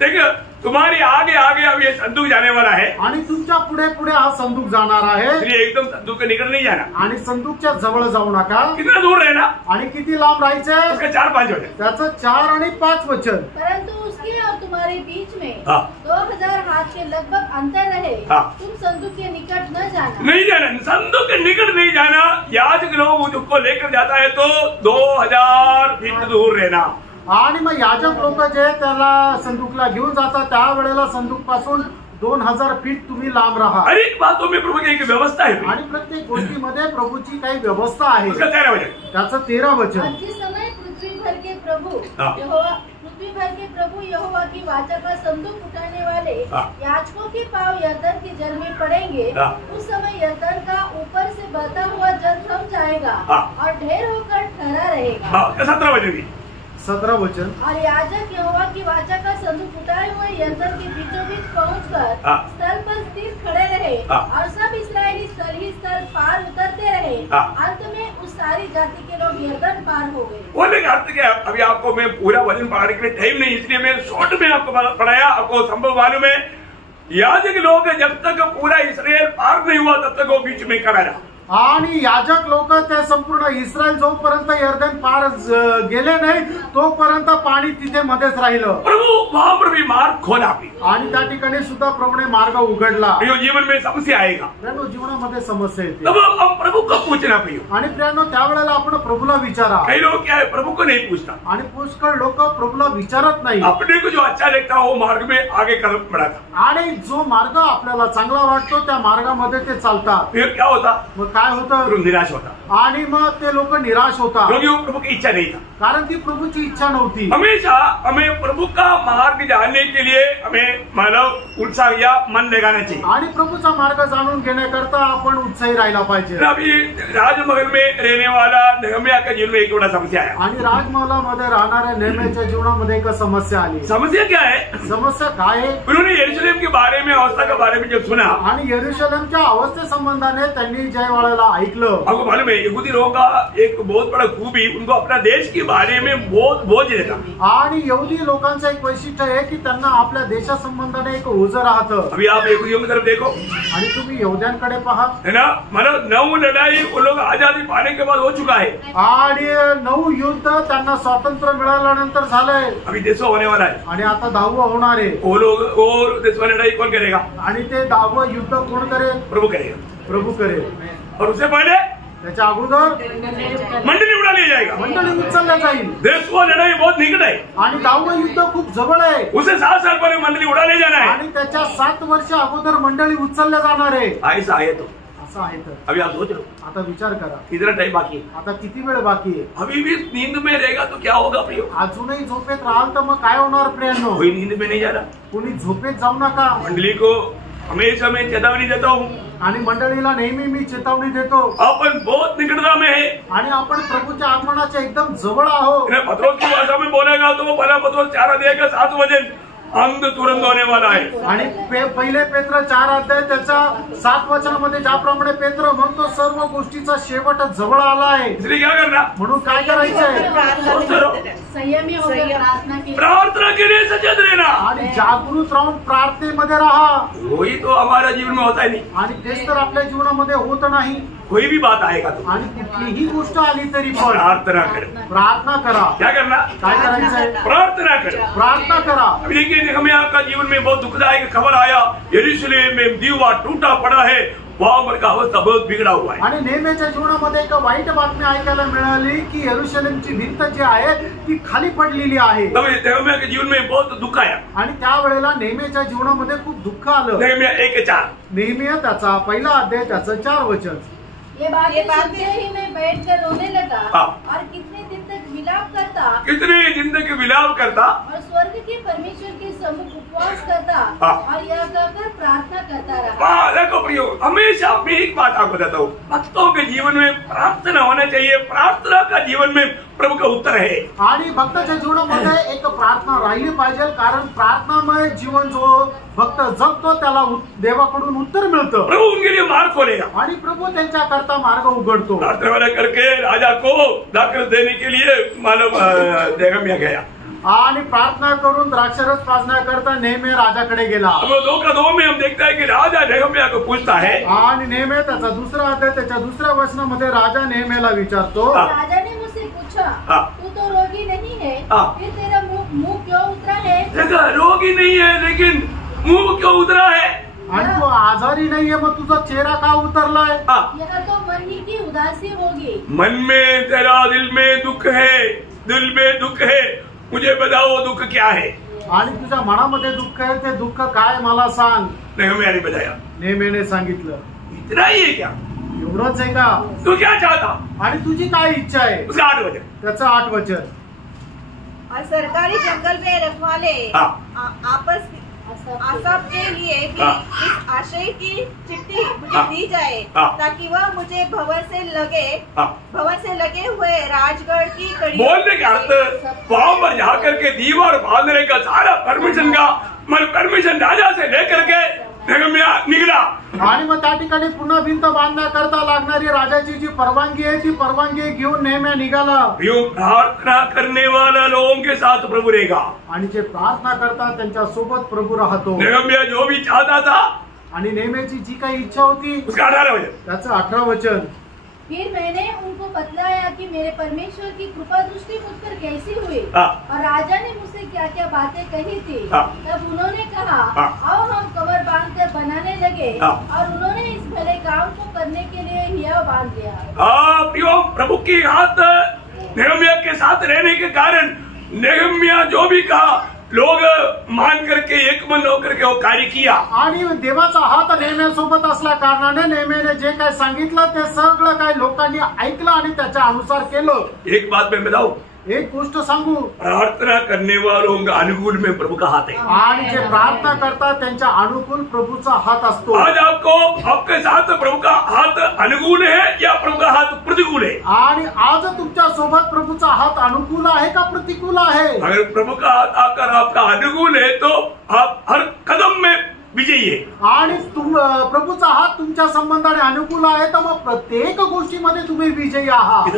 देखिए, तुम्हारी आगे आगे अब ये संदूक जाने वाला है। आणि तुमच्या पुढे पुढे हा संदूक जाणार आहे। इसलिए एकदम संदूक के निकट नहीं जाना। आणि संदूकच्या जवळ जाऊ नका। कितना दूर रहना? आणि किती लांब राहायचंय? उसका 4-5 वचन, त्याचं 4 आणि 5 वचन। परंतु उसके और तुम्हारे बीच में 2000 हाथ के लगभग अंतर रहे। तुम संदूक के निकट न जाना। नहीं जाना, संदूक के निकट नहीं जाना। याजक लोग उसको लेकर जाता है तो 2000 फीट दूर रहना। आणि मग याजक लोक जे त्याला संदूकला घेऊन जातात त्यावेळेला संदूक पासून 2000 फीट तुम्ही लांब राहा। हर एक बातों में प्रभु की एक व्यवस्था है आणि प्रत्येक गोष्टीमध्ये प्रभूची काही व्यवस्था आहे। उसका 13 वचन, त्याचं 13 वचन। जिस समय पृथ्वी भर के प्रभु यहोवा की वाचा का संदूक उठाने वाले याजकों के पांव यरदन के जल में पड़ेंगे, उस समय यरदन का ऊपर से बहता हुआ जल थम जाएगा और ढेर होकर ठहरा रहेगा। 17 वचन, 17 वचन। और याजक यहोवा की वाचा का संदूक उठाए हुए यरदन के बीचों बीच पहुंचकर स्थल पर स्थिर खड़े रहे और सब इस्राएली स्थल ही स्थल पार उतरते रहे। अंत में उस सारी जाति के लोग यरदन पार हो गए। बोलने का अर्थ क्या है? अभी आपको मैं पूरा वचन पढ़ाने के लिए टाइम नहीं, इसलिए मैं शॉर्ट में आपको पढ़ाया। आपको संभव मालूम है, याजक लोग जब तक पूरा इसराइल पार नहीं हुआ तब तक वो बीच में खड़ा रहा। आणि याजक लोक ते संपूर्ण इस्रायल जोपर्यंत यर्दन पार गेले नाही तोपर्यंत पाणी तिथे मध्येच राहिलं। प्रभु वहां पर भी मार्ग खोला भी, आणि त्या ठिकाणी सुद्धा प्रभूने मार्ग उघडला। प्रियो जीवन में समस्या आएगा, प्रियानो जीवनामध्ये समस्या येते, तब हम प्रभु को पूछना प्रियो। आणि प्रियानो त्यावेळेला आपण प्रभूला विचारा। कई लोग क्या है, प्रभु को नहीं पूछता, आणि पुष्कळ लोक प्रभूला विचारत नाही। अपने को जो अच्छा लगता है वो मार्ग में आगे कदम बढ़ाता, आणि जो मार्ग आपल्याला चांगला वाटतो त्या मार्गामध्ये ते चालतात। फिर क्या होता? मग काय होतं? निराश होता, आणि मग ते लोक निराश होतात, क्योंकि वो प्रभु की इच्छा नहीं था। कारण ती प्रभूची इच्छा नव्हती। हमेशा हमें प्रभु का मार्ग जानने के लिए हमें मानव उत्साह या मन लगाना चाहिए। आणि प्रभूचा मार्ग जाणून घेण्याकरता आपण उत्साही राहायला पाहिजे। अभी राजमहल में रहने वाला नेहमिया का जीवन में एक बड़ा समस्या है। आणि राजमहलामध्ये राहणाऱ्या नेहमीच्या जीवनामध्ये एक समस्या आली। समस्या क्या है? समस्या काय आहे? उन्होंने यरूशलेम के बारे में, अवस्था के बारे में जब सुना, आणि यरूशलेमच्या अवस्थे संबंधाने त्यांनी ज्या वेळेला ऐकलं, आपको मालूम है यहूदी लोगों का एक बहुत बड़ा खूबी, उनको अपना देश के बारे में बहुत बोझ रहता। आणि यहूदी लोकांचं एक वैशिष्ट्य आहे की त्यांना आपल्या देशासंबंधाने एक ओझं राहतं। अभी आप यहूदियों की तरफ देखो, आणि तुम्ही यहूद्यांकडे पहा, है ना, मतलब 9 लड़ाई वो लोग आजादी पाने के बाद हो चुका है, आणि 9 युद्ध त्यांना स्वातंत्र्य मिळाल्यानंतर झालंय। अभी 10वां होने वाला है, आणि आता 10वं होणार आहे। वो लोग और 10वां लड़ाई कौन करेगा? आणि ते 10वं युद्ध कोण करेल? प्रभु करेगा। प्रभू करेल। और उससे पहले त्याच्या अगोदर मंडली उड़ा लिया जाएगा, मंडळी उचलल्या जाईल। 10वां लड़ाई बहुत निकट है, आणि 10वं युद्ध खूप जवळ आहे। उसे 7 साल पहले मंडली उड़ा ले जाना है, आणि त्याच्या 7 वर्ष अगोदर मंडळी उचलल्या जाणार आहे। ऐसा है तो असं आहे तर अभी आप सोच लो, आता विचार करा, कितना टाइम बाकी है? आता किती वेळ बाकी आहे? अभी भी नींद में रहेगा तो क्या होगा प्रियो? अजूनही झोपेत राहाल तर मग काय होणार प्रियांनो? कोई नींद में नहीं जा रहा। कोणी झोपेत जाऊ नका। मंडली को हमेशा मैं चेतावनी देता हूँ, आणि मंडळीला नेहमी मी चेतावणी देतो, अपन बहुत निकटता में है, आणि आपण प्रभूच्या आगमनाच्या एकदम जवळ आहोत। पत्रोस की भाषा में बोलेगा तो वो पहला पत्रोस 4 अध्याय का 7 वचन अंत तुरंत होने वाला है। आणि पहिले पेत्र 4 अध्याय त्याच्या 7 वचनामध्ये ज्याप्रमाणे पेत्र म्हणतो सर्व गोष्टीचा शेवट जवळ आला आहे। इसलिए क्या करना? म्हणून काय करायचंय? संयमी होकर प्रार्थना की, प्रार्थना के लिए सचेत रहना, आणि जागृत राहून प्रार्थनेमध्ये राहा। वही तो हमारा जीवन में होता है नहीं, आणि तेच तर आपल्या जीवनामध्ये होत नाही। कोई भी बात आएगा तो आणि कुठलीही गोष्ट आली तरी पण प्रार्थना करो। प्रार्थना करा। क्या करना? काय करायचंय? प्रार्थना करो, प्रार्थना करा। अभी देखिए नेहमिया का जीवन में बहुत दुखदायक खबर आया, यरूशलेम में दीवार टूटा पड़ा है, वहां पर का अवस्था बहुत बिगड़ा हुआ है। आणि नेहमीच्या जीवनामध्ये एक वाईट बातमी ऐकायला मिळाली की यरूशलेमची भिंत जी आहे ती खाली पडलेली आहे। तब नेहमिया के जीवन में बहुत दुख आया, आणि त्यावेळेला नेहमीच्या जीवनामध्ये खूप दुःख आलं। नेहमिया 1:4, नेहमिया त्याचा 1 अध्याय त्याचं 4 वचन। ये बातें सुनते ही मैं बैठकर रोने लगा हाँ। और कितने दिन तक विलाप करता, कितने दिन तक विलाप करता और स्वर्ग के परमेश्वर के सम्मुख उपवास करता हाँ। और यह कहकर प्रार्थना करता रहा। हाँ, देखो प्रियो, हमेशा मैं एक बात आपको बताता हूँ, भक्तों के जीवन में प्रार्थना होना चाहिए। प्रार्थना का जीवन में प्रभु का उत्तर है। आणि भक्ताच्या जीवनामध्ये एक प्रार्थना राहिली पाहिजे, कारण प्रार्थनामय जीवन जो भक्त जगतो त्याला देवाकडून उत्तर मिळतं। प्रभु उनके लिए मार्ग खोलेगा, आणि प्रभू त्यांच्या करता मार्ग उघडतो। प्रार्थना करके राजा को दाखल देने के लिए मालूम नेहमिया गया, आणि प्रार्थना करून द्राक्षरस पाजण्या करता नेहमिया राजाकडे गेला। अब 2:2 में हम देखता है कि राजा नेहमिया को पूछता है, आणि नेहमिया त्याचा 2 अध्याय त्याच्या 2 वचनामध्ये राजा नेहमियाला विचारतो, राजा ने मुझसे पूछा, तू तो रोगी नहीं है, फिर तेरा मुंह क्यों उतरा है? देखा, रोगी नहीं है लेकिन मुंह क्यों उतरा है? आणि तू आजारी नाहीये मग तुझा चेहरा का उतरलाय? यह तो मन ही की उदासी होगी। मन में तेरा दिल में दुख है, दिल में दुख है, मुझे बताओ वो दुख क्या है। आणि तुझ्या मनामध्ये दुःख आहे, ते दुःख काय मला सांग. नेहम्याने ने बताया। नेहमीने सांगितलं. इतना ही है क्या? एवढंच आहे का? तू क्या चाहता? आणि तुझी काय इच्छा आहे? उसका 8 वचन, त्याचं 8 वचन. और सरकारी जंगल में रखवाले आपस आसाप के लिए कि इस आशय की चिट्ठी मुझे दी जाए ताकि वह मुझे भवन से लगे हुए राजगढ़ की कड़ी। बोलने का अर्थ वहां पर जाकर के दीवार बांधने का सारा परमिशन राजा से लेकर के नेहम्या निघला. आणि मग त्या ठिकाणी पुन्हा भिंत बांधण्याकरता लागणारी राजाची जी परवानगी आहे ती परवानगी घेऊन नेहम्या निघाला. यूं प्रार्थना करने वाला लोगों के साथ प्रभु रहेगा. आणि जे प्रार्थना करतात त्यांच्या सोबत प्रभु राहतो. नेहम्या जो भी चाहता था आणि नेहम्याची जी काही इच्छा होती उसका 18 वचन, त्याचं 18 वचन. फिर मैंने उनको बतलाया कि मेरे परमेश्वर की कृपा दृष्टि मुझ पर कैसी हुई और राजा ने मुझसे क्या क्या बातें कही थी. तब उन्होंने कहा आओ हम कमर बांध कर बनाने लगे और उन्होंने इस भले काम को करने के लिए हिया बांध लिया. प्रभु की हाथ नेहम्या के साथ रहने के कारण नेहम्या जो भी कहा लोग मान करके एक मन होकर के वो कार्य किया. आणि देवाचा हात नेहम्यासोबत असल्या कारणाने नेहम्याने जे काय सांगितलं ते सगळं काय लोकांनी ऐकलं आणि त्याच्या अनुसार केलं. एक बात मैं बताऊं, एक गोष्ट सांगू, प्रार्थना करने वालों का अनुकूल में प्रभु का हाथ है. आणि जे प्रार्थना करतात त्यांच्या अनुकूल प्रभूचा हात असतो. आज आपके साथ प्रभु का हाथ अनुकूल है या प्रभु का हाथ प्रतिकूल है? आणि आज तुमच्या सोबत प्रभूचा हात अनुकूल आहे का प्रतिकूल आहे? अगर प्रभु का हाथ आकर आपका अनुकूल है तो आप हर कदम में विजयी आहे. आणि प्रभूचा हात तुमच्या संबंधाने अनुकूल आहे तर मग प्रत्येक गोष्टीमध्ये तुम्ही विजयी आहात.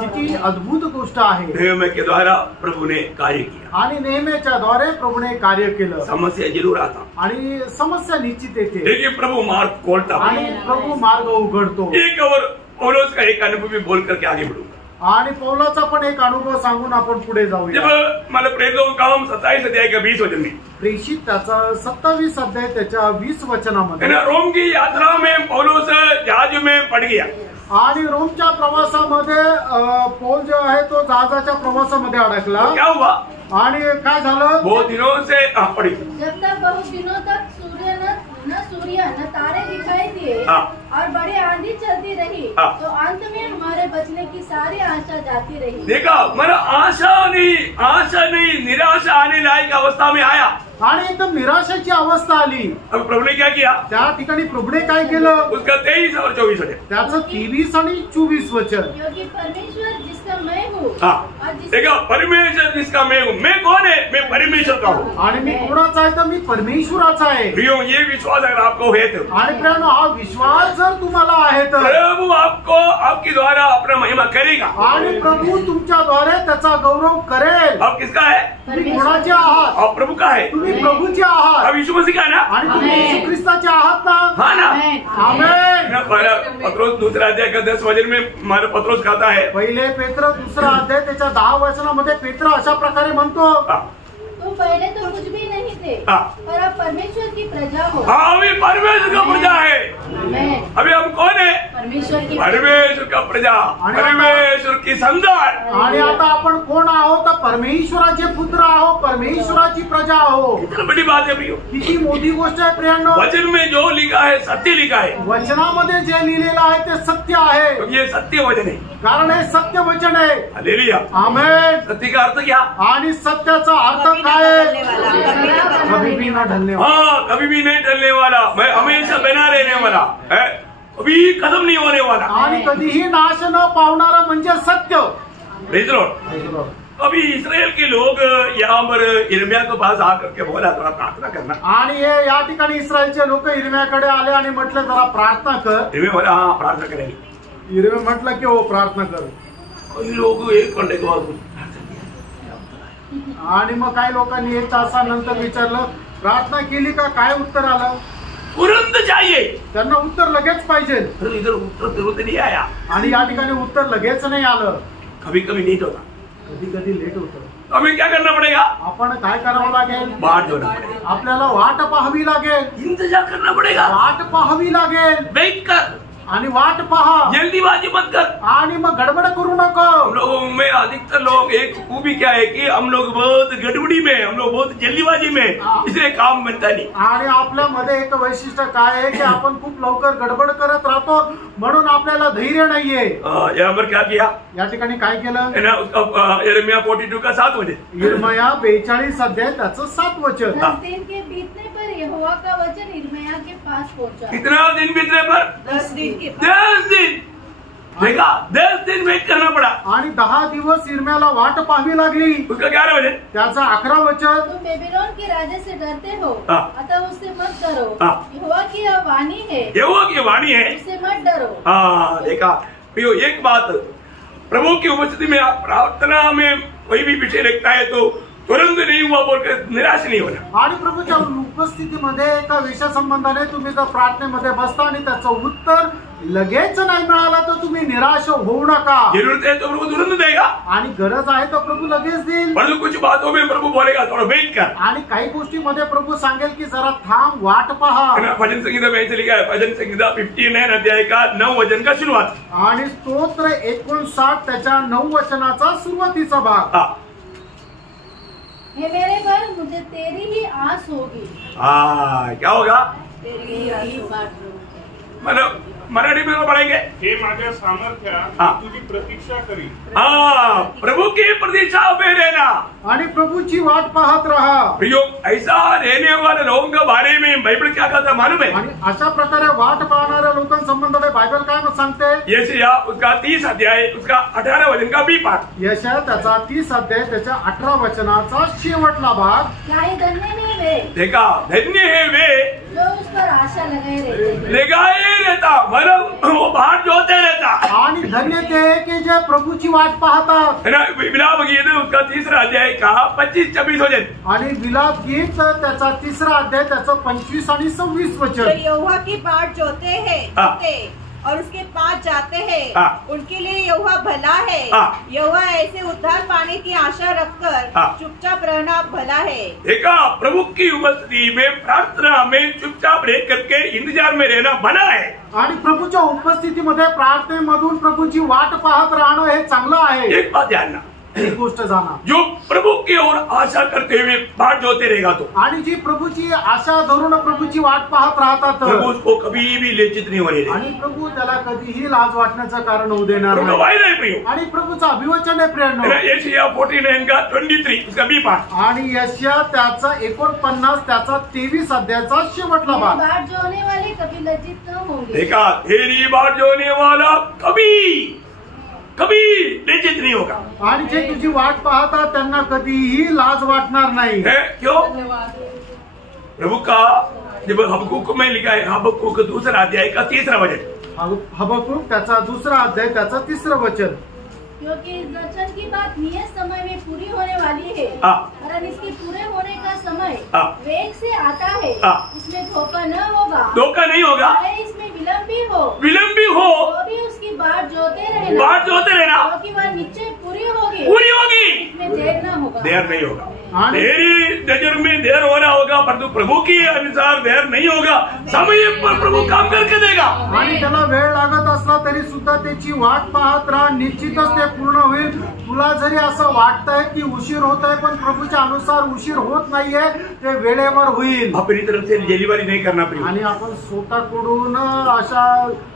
किती अद्भुत गोष्ट आहे. नेहम्या के द्वारा प्रभु ने कार्य किया आणि नेहम्याच्या द्वारे प्रभूने कार्य केलं. समस्या जरूर आता आणि समस्या निश्चित येते, लेकिन प्रभु मार्ग खोलता आणि प्रभु मार्ग उघडतो. एक और पौलुस का एक अनुभव भी बोल करके आगे बढ़ूंगा. आणि पौलाचा पण एक अनुभव सांगून आपण पुढे जाऊया. जब मला प्रेरितों का काम 27 अध्याय का 20 वचन में प्रेषित त्याचा 27 अध्याय त्याच्या 20 वचनामध्ये रोम की यात्रा में पौलुस जहाज में पड़ गया. आणि रोमच्या प्रवासामध्ये पौल जो आहे तो जहाजाच्या प्रवासामध्ये अडकला. क्या हुआ? आणि काय झालं? बहुत दिनों से पड़ी. जब तक बहुत दिनों तक सूर्य न तारे दिखाई दिए और बड़ी आंधी चलती रही तो अंत में हमारे बचने की सारी आशा जाती रही. देखा, मेरा आशा नहीं निराशा आने लायक अवस्था में आया आणि एकदम निराशेची अवस्था आली. अब प्रभु ने क्या किया? त्या ठिकाणी प्रभुने काय केलं? उसका 23 और 24 वचन, त्याचं 23 आणि 24 वचन. क्योंकि परमेश्वर जिसका मैं हूँ. देखा, परमेश्वर जिसका मैं हूँ. मैं कौन है? मैं परमेश्वर का हूँ. आणि मी कोणाचा आहे तर मी परमेश्वराचा आहे. ये विश्वास अगर आपको है तो, आणि प्रियानो हा विश्वास जर तुम्हाला आहे तर प्रभु आपको आपके द्वारा अपना महिमा करेगा. आणि प्रभु तुमच्या द्वारे त्याचा गौरव करेल. आप किसका है? तुम्ही कोणाचे आहात? आप प्रभु का है. तुम्ही प्रभूचे आहात. अब यीशु मसीह का ना. आणि तुम्ही येशू ख्रिस्ताचे आहात ना. हाँ ना. आमेन. पत्रोस 2 अध्याय का 10 वचन में हमारा पत्रोस कहता है, पहिले पेत्र 2 अध्याय त्याच्या 10 वचनामध्ये पेत्र अशा प्रकारे म्हणतो, तुम पहले तो कुछ भी नहीं थे पर अब परमेश्वर की प्रजा हो. अभी परमेश्वर का प्रजा है. अभी हम कौन है? परमेश्वर का प्रजा, परमेश्वर की संतान. आणि आता आपण कोण आहोत? परमेश्वराचे पुत्र आहोत, परमेश्वराची प्रजा आहोत. किती बड़ी बात है प्रियो. किती मोठी गोष्ट आहे प्रियांनो. वचन में जो लिखा है सत्य लिखा है. वचनामध्ये जे लिहिलेलं आहे ते सत्य आहे. ये सत्य वचन है, कारण हे सत्य वचन आहे. हालेलुया. आमेन. सत्य का अर्थ क्या? आणि सत्याचा अर्थ काय? कभी भी न ढलने वाला. हाँ, कभी भी नहीं ढलने वाला. मैं हमेशा बना रहने वाला है, कभी खत्म नहीं होने वाला. आणि कधीही नाश न पावणारा म्हणजे सत्य. Praise Lord. अभी इस्राएल के लोग यहाँ पर यिर्मयाह के पास आकर के बोला थोड़ा प्रार्थना करना. आणि हे या ठिकाणी इस्रायलचे लोक यिर्मयाहकडे आले आणि म्हटले जरा प्रार्थना कर. यिर्मयाह बोला हाँ प्रार्थना करेंगे. यिर्मयाह म्हटलं की हो प्रार्थना कर. लोग एक घंटे के बाद आणि मग काही लोकांनी 1 तासानंतर विचारलं प्रार्थना केली का? काय उत्तर आलं? तुरंत चाहिए. त्यांना उत्तर लगेच पाहिजे. इधर उत्तर तुरंत नहीं आया. आणि या ठिकाणी उत्तर लगेच नाही आलं. कभी कभी लेट होता. कधी कधी लेट होतं. हमें क्या करना पड़ेगा? आपण काय करावं लागेल? वाट जोड़ना पड़ेगा. आपल्याला वाट पाहावी लागेल. इंतजार करना पड़ेगा. वाट पाहावी लागेल. वेट कर. आणि वाट पहा, जल्दीबाजी मत कर। आणि मग गडबड करू नको। हम लोगों में अधिकतर लोग एक खूबी क्या है कि हम लोग बहुत गड़बड़ी में, हम लोग बहुत जल्दीबाजी में, इसलिए काम बनता नहीं। आणि आपल्यामध्ये एक वैशिष्ट्य काय आहे की आपण खूप लवकर गडबड करत राहतो, म्हणून आपल्याला धैर्य नाहीये। यहाँ पर क्या किया या ठिकाणी काय केलं है ना, उसका यिर्मयाह 42 का 7 वचन, यिर्मयाह 42 अध्याय त्याचं 7 वचन। 10 दिन के बीतने पर यहोवा का वचन यिर्मयाह के पास पहुंचा। कितना दिन बीतने पर? 10 दिन के 10 दिन। देखा, 10 दिन वेट करना पड़ा। आणि 10 दिवस यिर्मयाहला वाट पाहावी लागली। उसका 11 वचन, त्याचं 11 वचन, तुम बेबीलोन के राजे से डरते हो, हाँ। अतः उससे मत डरो, हाँ। यहोवा की यह वाणी है, यहोवा की वाणी है, उससे मत डरो। हाँ देखा प्रियो, एक बात, प्रभु की उपस्थिति में आप प्रार्थना में कोई भी विषय रखता है तो तुरंत नहीं हुआ बोलकर निराश नहीं होना। आणि प्रभूच्या उपस्थितीमध्ये एका विषय संबंधाने तुम्ही जर प्रार्थनेमध्ये बसता आणि त्याचं उत्तर लगेच नाही मिळालं तर तुम्ही निराश होऊ नका। जरूरत है तो प्रभु तुरंत देगा, आणि गरज आहे तर प्रभू लगेच देईल। परंतु कुछ बातों में प्रभु बोलेगा थोड़ा वेट कर। आणि काही गोष्टीमध्ये प्रभू सांगेल की जरा थांब, वाट पहा। है ना, भजन संहिता में ऐसे लिखा है, भजन संहिता 59 अध्याय का 9 वचन का शुरुआत। आणि स्तोत्र 59 त्याच्या 9 वचनाचा सुरुवातीचा भाग। हाँ हे मेरे घर मुझे तेरी ही आस होगी। हाँ, क्या होगा? तेरी ही आस मतलब मराठी में तो पढ़ेंगे, हे माझ्या सामर्थ्या हाँ। तुझी प्रतीक्षा करी। हाँ, प्रभु की प्रतीक्षा में रहना। आणि प्रभूची वाट पाहत राहा। प्रियो, ऐसा रहने वाले लोगों के बारे में बाइबल क्या कहता है मालूम है? आणि अशा प्रकारे वाट पाहणाऱ्या लोकांसंबंधाने बायबल काय सांगते? यशाया उसका 30 अध्याय उसका 18 वचन का बी पाठ। यशाया त्याचा 30 अध्याय त्याच्या 18 वचनाचा शेवटला भाग। क्या ही धन्य नहीं वे देखा, धन्य है वे जो उस पर आशा लगाए रहते। लगाए रहता, मतलब वो बाहर जोते रहता। आणि धन्य ते की जे प्रभूची वाट पाहतात। है ना, विलाप गीत उसका 3 अध्याय का 25-26 वचन। आणि विलाप गीत त्याचा 3 अध्याय त्याचं 25 आणि 26 जो वचन। यहोवा की बाट जोते हैं हाँ। और उसके पास जाते हैं, हाँ। उनके लिए यहोवा भला है। हाँ। यहोवा ऐसे उद्धार पाने की आशा रखकर हाँ। चुपचाप रहना भला है। देखा, प्रभु की उपस्थिति में प्रार्थना में चुपचाप रह करके इंतजार में रहना भला है। आणि प्रभूच्या उपस्थितीमध्ये प्रार्थनेमधून प्रभूची वाट पाहत राहणं हे चांगलं आहे। एक बात ध्यान, एक गोष्ट जाणा, जो प्रभु की ओर आशा करते हुए बाट जोते रहेगा तो आणि जी प्रभूची आशा धरून प्रभूची वाट पाहत राहतात प्रभु उसको कभी भी लज्जित नहीं होने देगा। आणि प्रभू त्याला कधीही लाज वाटण्याचं कारण होऊ देणार प्रभु नाही। वायदा है प्रियो। आणि प्रभूचं अभिवचन आहे प्रियांनो। है ना, यशाया 49 का 23 उसका बी पाठ। आणि यशया त्याचा 49 त्याचा 23 अध्यायाचा शेवटला मेरी भाग। बाट जो होने वाले कभी लज्जित न होंगे। देखा, तेरी बाट जोने वाला कभी कभी लज्जित नहीं होगा। आणि जे तुझी वाट पाहतात त्यांना कधीही लाज वाटणार नाही। है क्यों? प्रभु का जब हबक्कुक में लिखा है, हबक्कुक 2 अध्याय का 3 वचन। हबक्कुक त्याचा 2 अध्याय त्याचा 3 वचन। क्योंकि इस वचन की बात नियत समय में पूरी होने वाली है, हाँ। और इसके पूरे होने का समय हाँ। वेग से आता है। हाँ। इसमें धोखा न होगा, धोखा नहीं होगा, चाहे इसमें विलम्ब भी हो, विलम्ब भी हो, तो भी उसकी बाट जोते रहना, बाट जोते रहना, क्योंकि वह निश्चय पूरी होगी, पूरी होगी, इसमें देर न होगा। देर नहीं होगा। हाँ। तेरी नजर में देर होना होगा, परंतु प्रभु के अनुसार देर नहीं होगा। समय पर प्रभु काम करके देगा। आणि त्याला वेळ लागत असला तरी सुद्धा त्याची वाट पाहत राहा, निश्चितच ते पूर्ण होईल। तुला जरी असं वाटतंय की उशीर होत आहे, पण प्रभूच्या अनुसार उशीर होत नाहीये, ते वेळेवर होईल। अपनी तरफ से जल्दीबाजी नहीं करना प्रिय। आणि आपण स्वतःकडून अशा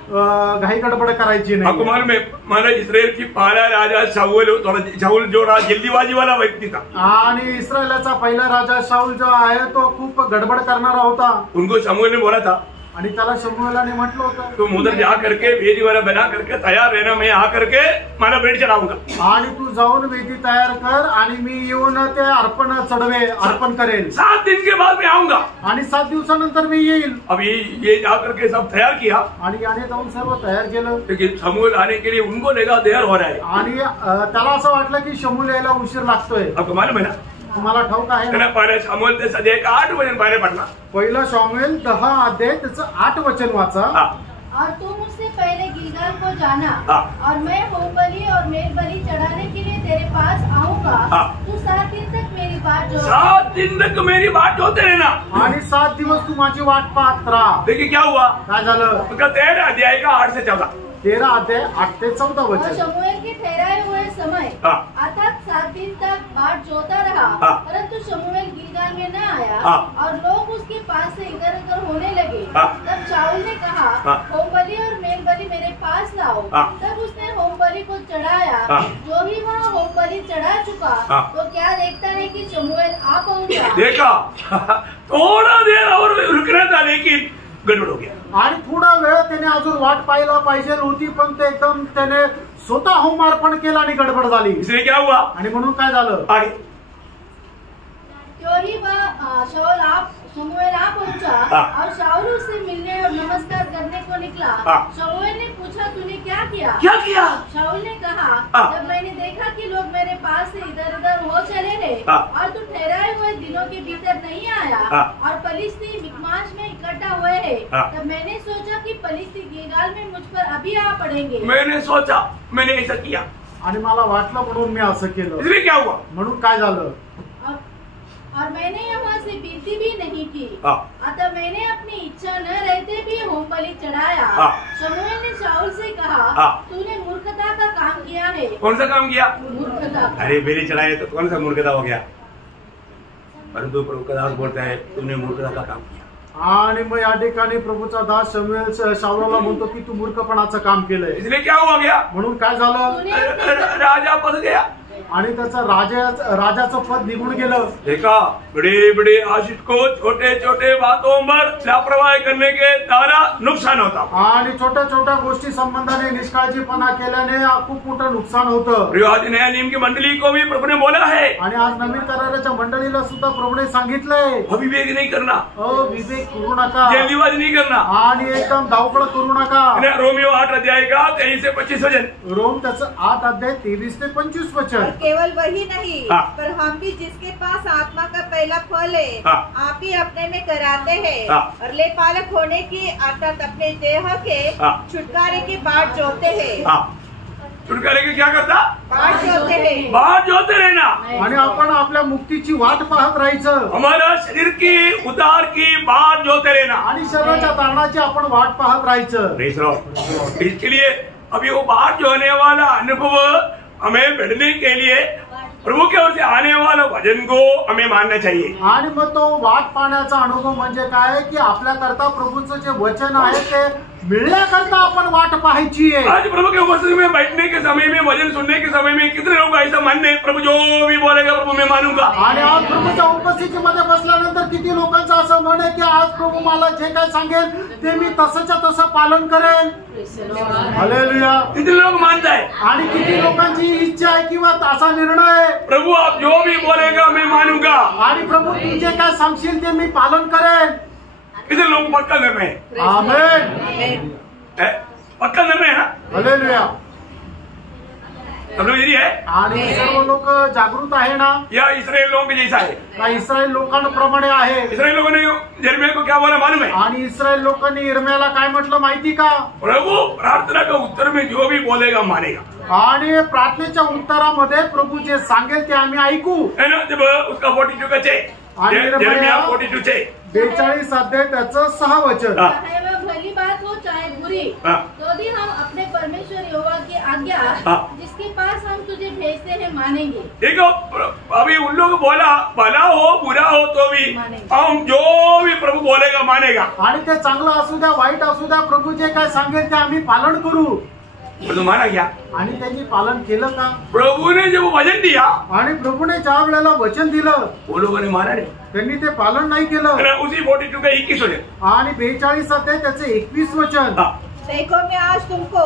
घाई गडबड करायची आपको नाही। मालूम है, हमारा इसराइल की पहला राजा शाऊल, थोड़ा शाऊल जो रहा जल्दीबाजी वाला व्यक्ति था। आणि इस्रायलाचा पहिला राजा शाऊल जो आहे तो खूप गडबड करणारा होता। उनको शमूएल ने बोला था, आणि त्याला शमूएलाने म्हटलं होतं तुम उधर जा करके वेदी वाला बना करके तैयार रहना, मैं आ करके माना भेंट चढ़ाऊंगा। आणि तू जाऊन वेदी तयार कर आणि मी येऊन ते अर्पण करेन। 7 दिन के बाद मैं आऊंगा। आणि 7 दिवसानंतर मी येईल। अभी ये जा करके सब तैयार किया, आणि याने जाऊन सर्व तयार केलं। लेकिन शमूएल आने के लिए उनको लगा देर हो रहा है। आणि त्याला असं वाटलं की शमूएल यायला उशीर लागतोय। आपको मालूम है ना, तुम्हाला ठाऊक आहे ना, पहले शमूएल 10 अध्याय का 8 वचन पहले पढ़ना। पहिला शमूएल 10 अध्याय त्याचं 8 वचन वाचा। हाँ। और तू मुझसे पहले गिलगाल गिलगाल को जाना हाँ। और मैं होम बलि और मेल बलि चढ़ाने के लिए तेरे पास आऊंगा। हाँ। तू 7 दिन तक मेरी बात जो 7 दिन तक मेरी बात जोते रहना। आणि 7 दिवस तू माझी वाट पाहत राहा. देखिए क्या हुआ, काय झालं? उसका 13 अध्याय का 8 से 14. 13 अध्याय 8 ते 14 और वचन. शमूएल के ठहराए हुए समय हाँ। अर्थात 7 दिन तक बाट जोता रहा, हाँ। परंतु शमूएल गिलगाल में न आया हाँ। और लोग उसके पास से इधर उधर होने लगे। हाँ। तब शाऊल ने कहा, हाँ। होम बलि और मेल बलि मेरे पास लाओ। हाँ। तब उसने होम बलि को चढ़ाया। हाँ। जो ही वहाँ होम बलि चढ़ा चुका, हाँ। तो क्या देखता है कि शमूएल आ पहुँचा। देखा थोड़ा देर और रुकना था, लेकिन गडबड हो गया. आणि थोडा वेळ त्याने अजून वाट पाहायला पाहिजे होती, पण ते एकदम त्याने स्वतः होमार्पण केलं आणि गडबड झाली. इसलिए क्या हुआ, आणि म्हणून काय झालं? आगे क्यों ही वह शमूएल आ पहुंचा हाँ। और शाऊल उससे मिलने और नमस्कार करने को निकला। हाँ। शमूएल ने पूछा, तूने क्या किया? क्या किया? शाऊल ने कहा, हाँ। जब मैंने देखा कि लोग मेरे पास से इधर उधर हो चले हैं हाँ। और तू ठहराए हुए दिनों के भीतर नहीं आया हाँ। और फलिस्ती मिकमाश में इकट्ठा हुए हैं, हाँ। तब मैंने सोचा कि फलिस्ती गिलगाल में मुझ पर अभी आ पड़ेंगे। मैंने सोचा, मैंने ऐसा किया. आणि मला वाटलं म्हणून मी असं केलं. इसलिए क्या हुआ, म्हणून काय झालं? और मैंने यहाँ से विनती भी नहीं की। हाँ। अतः मैंने अपनी इच्छा न रहते भी होम बलि चढ़ाया। हाँ। शमूएल ने शाऊल से कहा, हाँ। तूने मूर्खता का काम किया है। कौन सा काम किया? मूर्खता। अरे बेली चढ़ाए तो कौन सा मूर्खता हो गया, परंतु प्रभु का दास बोलता है तुमने मूर्खता का काम किया. आणि मग या ठिकाणी प्रभूचा दास शमूएल शाऊलाला म्हणतो की तू मूर्खपणाचं काम केलंय. इसलिए क्या हुआ गया, म्हणून काय झालं? तूने अपने राजा पद गया. आणि त्याचं राजाचं पद निघून गेलं. देखा, बड़े बड़े आशिष को छोटे छोटे बातों पर लापरवाही करने के द्वारा नुकसान होता. आणि छोट्या छोट्या गोष्टी संबंधाने निष्काळजीपणा केल्याने खूप मोठं नुकसान होतं. आज नया नियम की मंडली को भी प्रभु ने बोला है, आणि आज नवीन कराराच्या मंडळीला सुद्धा प्रभूने सांगितलंय, अविवेक नहीं करना, अविवेक करू नका जल्दीबाजी नहीं करना. आणि एकदम धावपळ करू नका. रोमियो 8 अध्याय का 23 से 25 वचन. रोम त्याचं 8 अध्याय 23 ते 25 वचन. और केवल वही नहीं, हाँ। पर हम भी जिसके पास आत्मा का पहला फल है, हाँ। आप ही अपने में कराते हैं हाँ। और ले पालक होने की अर्थात अपने देह के हाँ। छुटकारे की बाट जोते हैं। हाँ, छुटकारे के क्या करता, बाट जोते हैं। बात जोते रहना. आणि आपण आपल्या मुक्तीची वाट पाहत राहायचं हमारा शरीर की उद्धार की बात जोते रहना. आणि शरीराच्या तारणाची आपण वाट पाहत राहायचं. Praise the Lord. इसके लिए अभी वो बात जो होने वाला अनुभव हमें बढ़ने के लिए प्रभु की ओर से आने वाला वचन को हमें मानना चाहिए. आणि मग तो वाट पाहण्याचा अनुभव म्हणजे काय की आपल्या करता प्रभूचं जे वचन आहे ते मिळण्याकरता आपण वाट पाहायची आहे. आज प्रभु के उपस्थिति में बैठने के समय में, वचन सुनने के समय में कितने लोग ऐसा मानते हैं, प्रभु जो भी बोलेगा प्रभु मैं मानूंगा. आणि आज प्रभूच्या उपस्थितीमध्ये बसल्यानंतर किती लोकांचं असं म्हण आहे की आज प्रभू मला जे काय सांगेल ते मी तसंच्या तसं पालन करेल. हालेलुया. कितने लोग मानता है, आणि किती लोकांची इच्छा आहे किंवा असा निर्णय आहे, प्रभु आप जो भी बोलेगा मैं मानूंगा. आणि प्रभू तू जे काय सांगशील ते मी पालन करेन. कितने लोग पक्का निर्णय है, आमेन. पक्का निर्णय है ना, हालेलुया. सब लोग यही है आणि सर्व लोक जागृत आहे ना, या इसराइल लोगों के जैसा है. का इस्रायल लोकांप्रमाणे आहे. इसराइल लोगों ने यिर्मयाह को क्या बोला मालूम है, आणि इस्रायल लोकांनी यिर्मयाला काय म्हटलं माहिती का? प्रभु प्रार्थना के उत्तर में जो भी बोलेगा मानेगा. आणि प्रार्थनेच्या उत्तरामध्ये प्रभू जे सांगेल ते आम्ही ऐकू. है ना, जब उसका 42 का छे, आणि यिर्मयाह 42 छे. 42 अध्याय त्याचं 6 वचन. हाँ. चाहे वह भली बात हो चाहे बुरी, हाँ. तो भी हम अपने परमेश्वर यहोवा की आज्ञा हाँ. जिसके पास हम तुझे भेजते हैं मानेंगे. देखो, अभी उन लोग बोला भला हो बुरा हो तो भी हम जो भी प्रभु बोलेगा मानेगा. आणि ते चांगलं असू द्या वाईट असू द्या प्रभू जे काय सांगेल ते आम्ही पालन करू. तो माना क्या, आणि त्यांनी पालन केलं का? प्रभु ने जब वचन दिया आणि प्रभूने ज्या वेळेला वचन दिलं वो लोगों ने माना नहीं. त्यांनी ते पालन नाही केलं. है ना, उसी 42 का 21 वचन. आणि 42 अध्याय त्याचं 21 वचन. हाँ. देखो मैं आज तुमको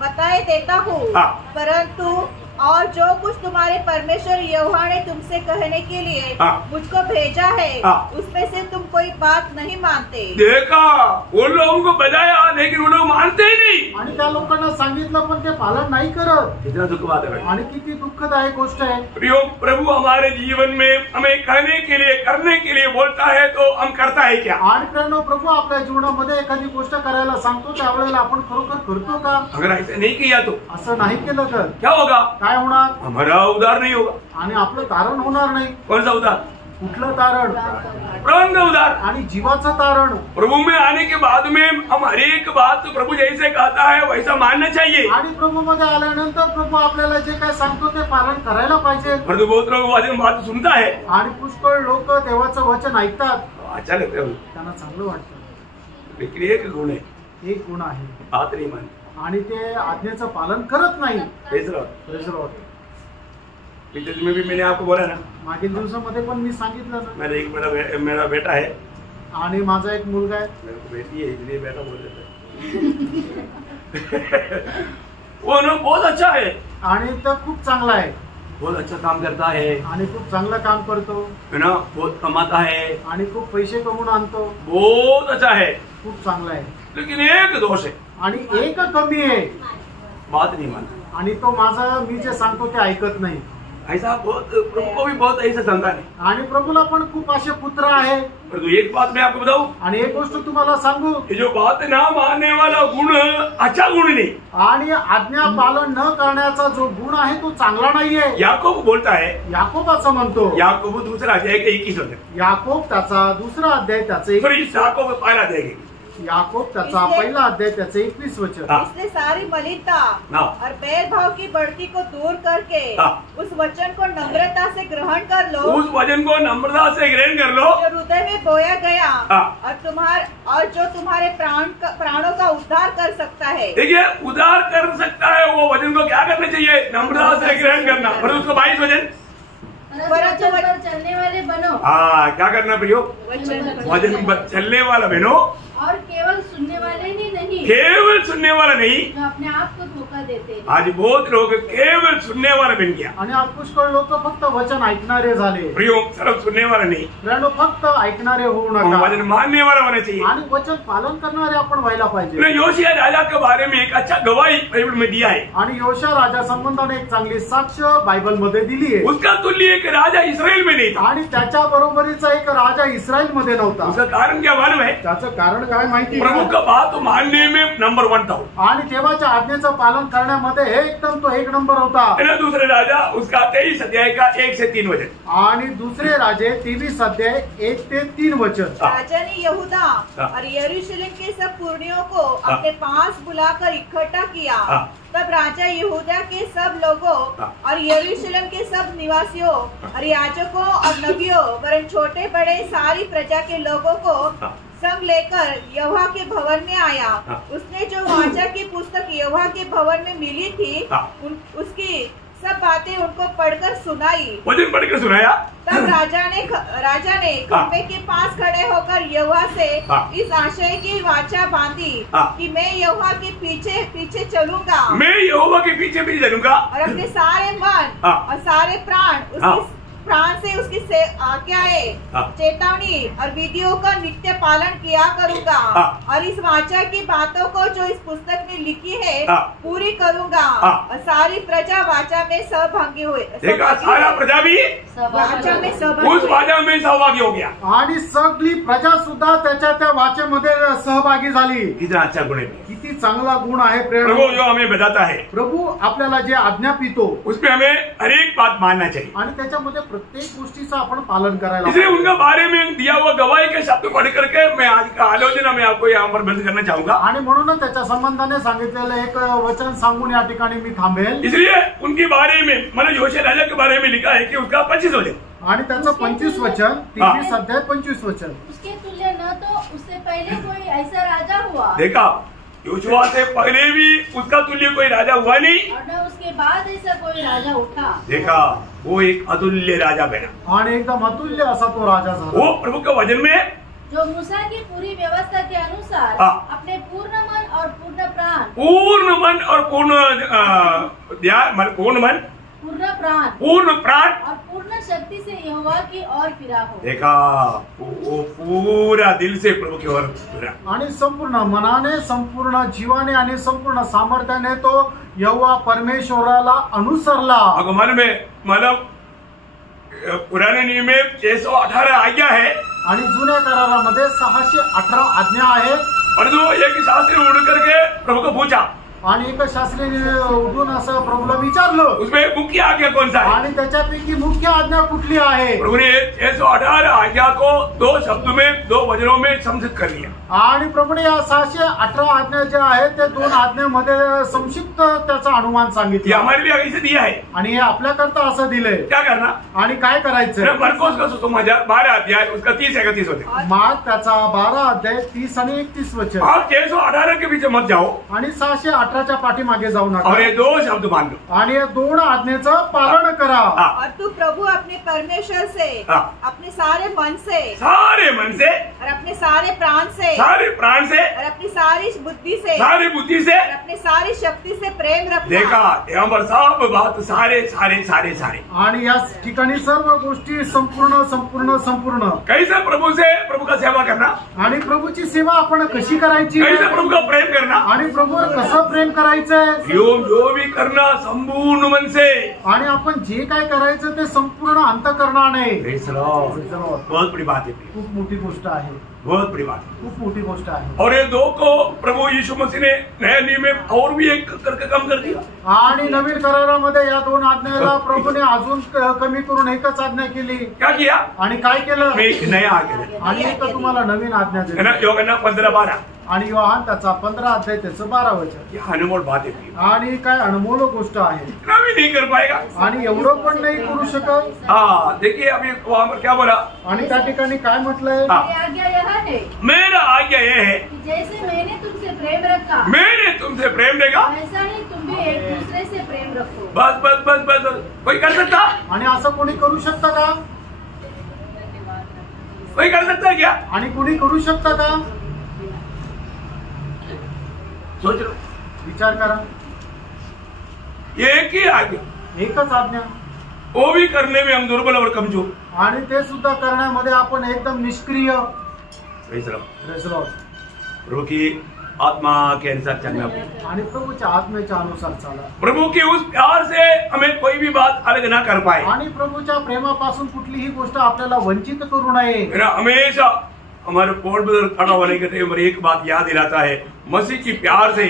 बताए देता हूँ, हाँ. परंतु और जो कुछ तुम्हारे परमेश्वर यहोवा ने तुमसे कहने के लिए हाँ. मुझको भेजा है, हाँ. उसमें से तुम कोई बात नहीं मानते. देखा, उन लोगों को बजाया लेकिन वो लोग मानते ही नहीं. आणि त्या लोकांना सांगितलं पण ते पालन नाही करत. कितना दुख बात है. आणि किती दुःखदायक गोष्ट आहे. प्रियो, प्रभु हमारे जीवन में हमें कहने के लिए करने के लिए बोलता है तो हम करता है क्या? आणि प्रभू आपल्या जीवनामध्ये एखादी गोष्ट करायला सांगतो त्यावेळेला आपण खरोखर करतो का? अगर ऐसा नहीं किया तो असं नाही केलं तर क्या होगा? काय होणार? हमारा उद्धार नहीं होगा. आणि आपलं तारण होणार नाही. कौन सा उद्धार? कुठलं तारण? प्राण का उद्धार. आणि जीवाचं तारण. प्रभु में आने के बाद में हम हर एक बात प्रभु जैसे कहता है वैसा मानना चाहिए. आणि प्रभू मध्ये आल्यानंतर प्रभू आपल्याला जे काय सांगतो ते पालन करायला पाहिजे. परंतु बहुत लोग वचन बात सुनता है आणि पुष्कळ लोक देवाचं वचन ऐकतात, अच्छा लगता है, त्यांना चांगलं वाटतं. लेकिन एक गुण है, एक गुण आहे बात नहीं मानते. आणि ते आज्ञेचं पालन करत नाही. तीसरा, Praise the Lord. पिछले दिन में भी मैंने आपको बोला ना, मागील दिवसामध्ये पण मी सांगितलं ना. मेरा बेटा है आणि माझा एक मुलगा आहे. मेरे को बेटी है इसलिए बेटा बोल देता है. वो ना बहुत अच्छा है आणि तो खूप चांगला आहे. बहुत अच्छा काम करता है आणि खूप चांगलं काम करतो. है ना, बहुत कमाता है आणि खूप पैसे कमवून आणतो. बहुत अच्छा है. खूप चांगला आहे. लेकिन एक दोष है, आणि एक कमी आहे, बात नहीं मानता. आणि तो माझा मी जे सांगतो ते ऐकत नाही. ऐसा बहुत, प्रभु को भी बहुत ऐसा संतान है. आणि प्रभूला पण खूप असे पुत्र आहे. परंतु एक बात मैं आपको बताऊं, आणि एक गोष्ट तुम्हाला सांगू, ये जो बात ना मानने वाला गुण अच्छा गुण नहीं. आणि आज्ञा पालन न करण्याचा जो गुण आहे तो चांगला नाहीये. याकूब बोलता है, याकोब असं म्हणतो. याकूब दूसरा अध्याय के 21 वचन, याकोब त्याचा दुसरा अध्याय त्याचे याकूब पहला अध्याय याकोब त्याचा पहिला अध्याय त्याचे 21 वचन. इसलिए सारी मलिनता हाँ। और भेदभाव की बढ़ती को दूर करके हाँ। उस वचन को नम्रता से ग्रहण कर लो, उस वचन को नम्रता से ग्रहण कर लो जो हृदय में बोया गया हाँ। और जो तुम्हारे प्राणों का उद्धार कर सकता है. देखिए, उद्धार कर सकता है वो वचन को क्या करना चाहिए? नम्रता से ग्रहण करना. पर उसको 22 वचन, वचन पर चलने वाले बनो. हाँ, क्या करना प्रियो? वचन पर चलने वाला बनो, और केवल सुनने वाले ही नहीं, केवल सुनने वाला नहीं. जो अपने आप को धोखा देते हैं. आज बहुत लोग केवल सुनने वाला बन गया. आणि आज पुष्कळ लोक फक्त वचन ऐकणारे झाले. प्रियो, सिर्फ सुनने वाला नहीं, प्रियो, फक्त ऐकणारे होऊ नका. वचन मानने वाला होना चाहिए. आणि वचन पालन करणारे आपण व्हायला पाहिजे. ने योशिया राजा के बारे में एक अच्छा गवाही बाइबल में दिया है. आणि योशिया राजा संबंधाने एक चांगली साक्ष बायबल मध्ये दिली आहे. उसका तुल्य एक राजा इस्राएल में नहीं था. आणि त्याच्या बरोबरीचा एक राजा इस्रायल मध्ये नव्हता. उसका कारण क्या मालूम है? त्याचं कारण काय माहिती? प्रभु का बात मानने में नंबर 1 था. आणि देवाच्या आज्ञेचं पालन करण्यामध्ये एकदम तो 1 नंबर होता. दूसरे राजा उसका 23 अध्याय का 1 से 3 वचन. आणि दुसरे राजे 23 अध्याय 1 ते 3 वचन. राजा ने यहूदा और यरूशलेम के सब पुरनियों को अपने पास बुलाकर इकट्ठा किया. तब राजा यहूदा के सब लोगों और यरूशलेम के सब निवासियों और याजकों और नबियों वरन छोटे बड़े सारी प्रजा के लोगों को संग लेकर यहोवा के भवन में आया. उसने जो वाचा की पुस्तक यहोवा के भवन में मिली थी उसकी सब बातें उनको पढ़कर सुनाई. वचन पढ़कर सुनाया. तब राजा ने खंबे के पास खड़े होकर यहोवा से इस आशय की वाचा बांधी कि मैं यहोवा के पीछे पीछे चलूंगा. मैं यहोवा के पीछे पीछे चलूंगा और अपने सारे मन और सारे प्राण से उसकी आज्ञाएं, चेतावनी और विधियों का नित्य पालन किया करूंगा. और इस वाचा की बातों को जो इस पुस्तक में लिखी है पूरी करूंगा. और सारी प्रजा वाचा में सहभागी हुए. देखा, सारा प्रजा भी वाचा में उस सहभागी. वाचा में सहभागी हो गया. आणि सगळी प्रजा सुद्धा त्याच्या त्या वाचेमध्ये सहभागी झाली. कितना अच्छा गुण है. किती चांगला गुण आहे. प्रभु जो हमें बताता है, प्रभू आपल्याला जे आज्ञापितो उसमें हमें हर एक बात मानना चाहिए. आणि त्याच्यामध्ये प्रत्येक गोष्टीचं आपण पालन करायला इसलिए उनका बारे में दिया हुआ गवाही के शब्द पढ़ करके मैं आज का आलोचना में आपको यहाँ पर बंद करना चाहूंगा. आणि म्हणूनच त्याच्या संबंधाने सांगितलेलं एक वचन सांगून या ठिकाणी मी थांबेल. इसलिए उनके बारे में मतलब योशिया राजा के बारे में लिखा है कि उसका 25 वचन आणि त्याचं 25 वचन 23 अध्याय 25 वचन. उसके तुल्य न तो उससे पहले कोई ऐसा राजा हुआ. देखा, योशुआ से पहले भी उसका तुल्य कोई राजा हुआ नहीं और न उसके बाद ऐसा कोई राजा उठा. देखा, वो एक अतुल्य राजा बना. आणि एकदम अतुल्य असा तो राजा झाला. वो प्रभु के वचन में जो मूसा की पूरी व्यवस्था के अनुसार अपने पूर्ण मन और पूर्ण प्राण, पूर्ण मन और पूर्ण ध्यान, पूर्ण मन पूर्ण प्राण और पूर्ण शक्ति से यहोवा की ओर फिरा हो। देखा, वो पूरा दिल से प्रभु की ओर फिरा आणि संपूर्ण मनाने, संपूर्ण जीवाने आणि संपूर्ण सामर्थ्याने तो यहोवा परमेश्वराला अनुसरला। अगं मतलब पुराने नियम में 618 आज्ञा है आणि जुन्या करारामध्ये 618 आज्ञा आहे। परंतु एक शास्त्री उड़ करके प्रभु को पूछा, आणि एक शास्त्रीने उठून असं प्रभूला विचारलं, उसमें मुख्य आज्ञा कौन सा है? आणि त्याच्यापैकी मुख्य आज्ञा कुठली आहे? प्रभु ने 618 आज्ञा को 2 शब्दों में, 2 वचनों में संक्षिप्त कर लिया। आणि प्रभूने या 618 आज्ञा ज्या आहेत ते 2 आज्ञामध्ये संक्षिप्त त्याचा अनुमान ये सांगितला। हमारे लिए ऐसे दिया है, आणि हे आपल्याकरता असं दिलंय। क्या करना? आणि काय करायचं? मरकोस का सुसमाचार 12 अध्याय उसका 30-31 होते। मार्क त्याचा 12 अध्याय 30 आणि 31 वचन। आप 618 के पीछे मत जाओ आणि 618च्या पाठीमागे जाऊ नका और ये 2 शब्द मान लो आणि या 2 आज्ञेचं पालन करा। और तू प्रभु अपने परमेश्वर से, अपने सारे मन से, और अपने सारे प्राण से, और अपनी सारी बुद्धि से, और अपने सारी शक्ति से प्रेम रखना। देखा, यहाँ पर सब बात सारे। आणि या ठिकाणी सर्व गोष्टी संपूर्ण संपूर्ण संपूर्ण। कैसे प्रभु का सेवा करना, आणि प्रभूची सेवा आपण कशी करायची, कैसे प्रभु का प्रेम करना, आणि प्रभूवर कसं प्रेम करायचंय, जो भी करना संपूर्ण मन से, आणि आपण जे काय करायचं ते संपूर्ण अंतःकरणाने। बहुत बड़ी बात है, खूप मोठी गोष्ट आहे, बहुत बड़ी बात है, खूप मोठी गोष्ट आहे। और ये 2 को प्रभु यीशु मसीह ने नया नियम में और भी एक करके कम कर दिया। आणि नवीन करारामध्ये या 2 आज्ञाला प्रभूने अजून कमी करून एकच आज्ञा केली। क्या किया? आणि काय केलं? मैं एक नया आज्ञा आणि एक तुम्हाला नवीन आज्ञा है ना, दिली। योहन्ना 15-12 आणि योहान त्याचा 15 अध्याय त्याचं 12 वचन। ये अनमोल बात है, आणि काय अनमोल गोष्ट आहे, इतना भी नहीं कर पाएगा। आणि एवढं पण नाही करू शकत। देखिए अभी वहाँ पर क्या बोला, आणि त्या ठिकाणी काय म्हटलंय? मेरी आज्ञा यह है, मेरा आज्ञा ये है कि जैसे मैंने तुमसे प्रेम रखा, मैंने तुमसे प्रेम देखा, वैसा ही तुम भी एक दूसरे से प्रेम रखो। बस कोई कर सकता? आणि असं कोणी करू शकतं का? कोई कर सकता है क्या? आणि कोणी करू शकतं का? सोच लो, विचार करा। एक ही आज्ञा, एकच आज्ञा, वो भी करने में हम दुर्बल और कमजोर। आणि ते सुद्धा करण्यामध्ये आपण एकदम निष्क्रिय। Praise Lord. Praise Lord. प्रभु की आत्मा के अनुसार चलना, आणि प्रभूच्या आत्मेच्या अनुसार चाला। प्रभु के उस प्यार से हमें कोई भी बात अलग ना कर पाए। आणि प्रभूच्या प्रेमापासून कुठलीही गोष्ट आपल्याला वंचित करू नये। मेरा हमेशा हमारे पोर्ट ब्रदर खड़ा होने के टाइम पर एक बात याद दिलाता है, मसीह की प्यार से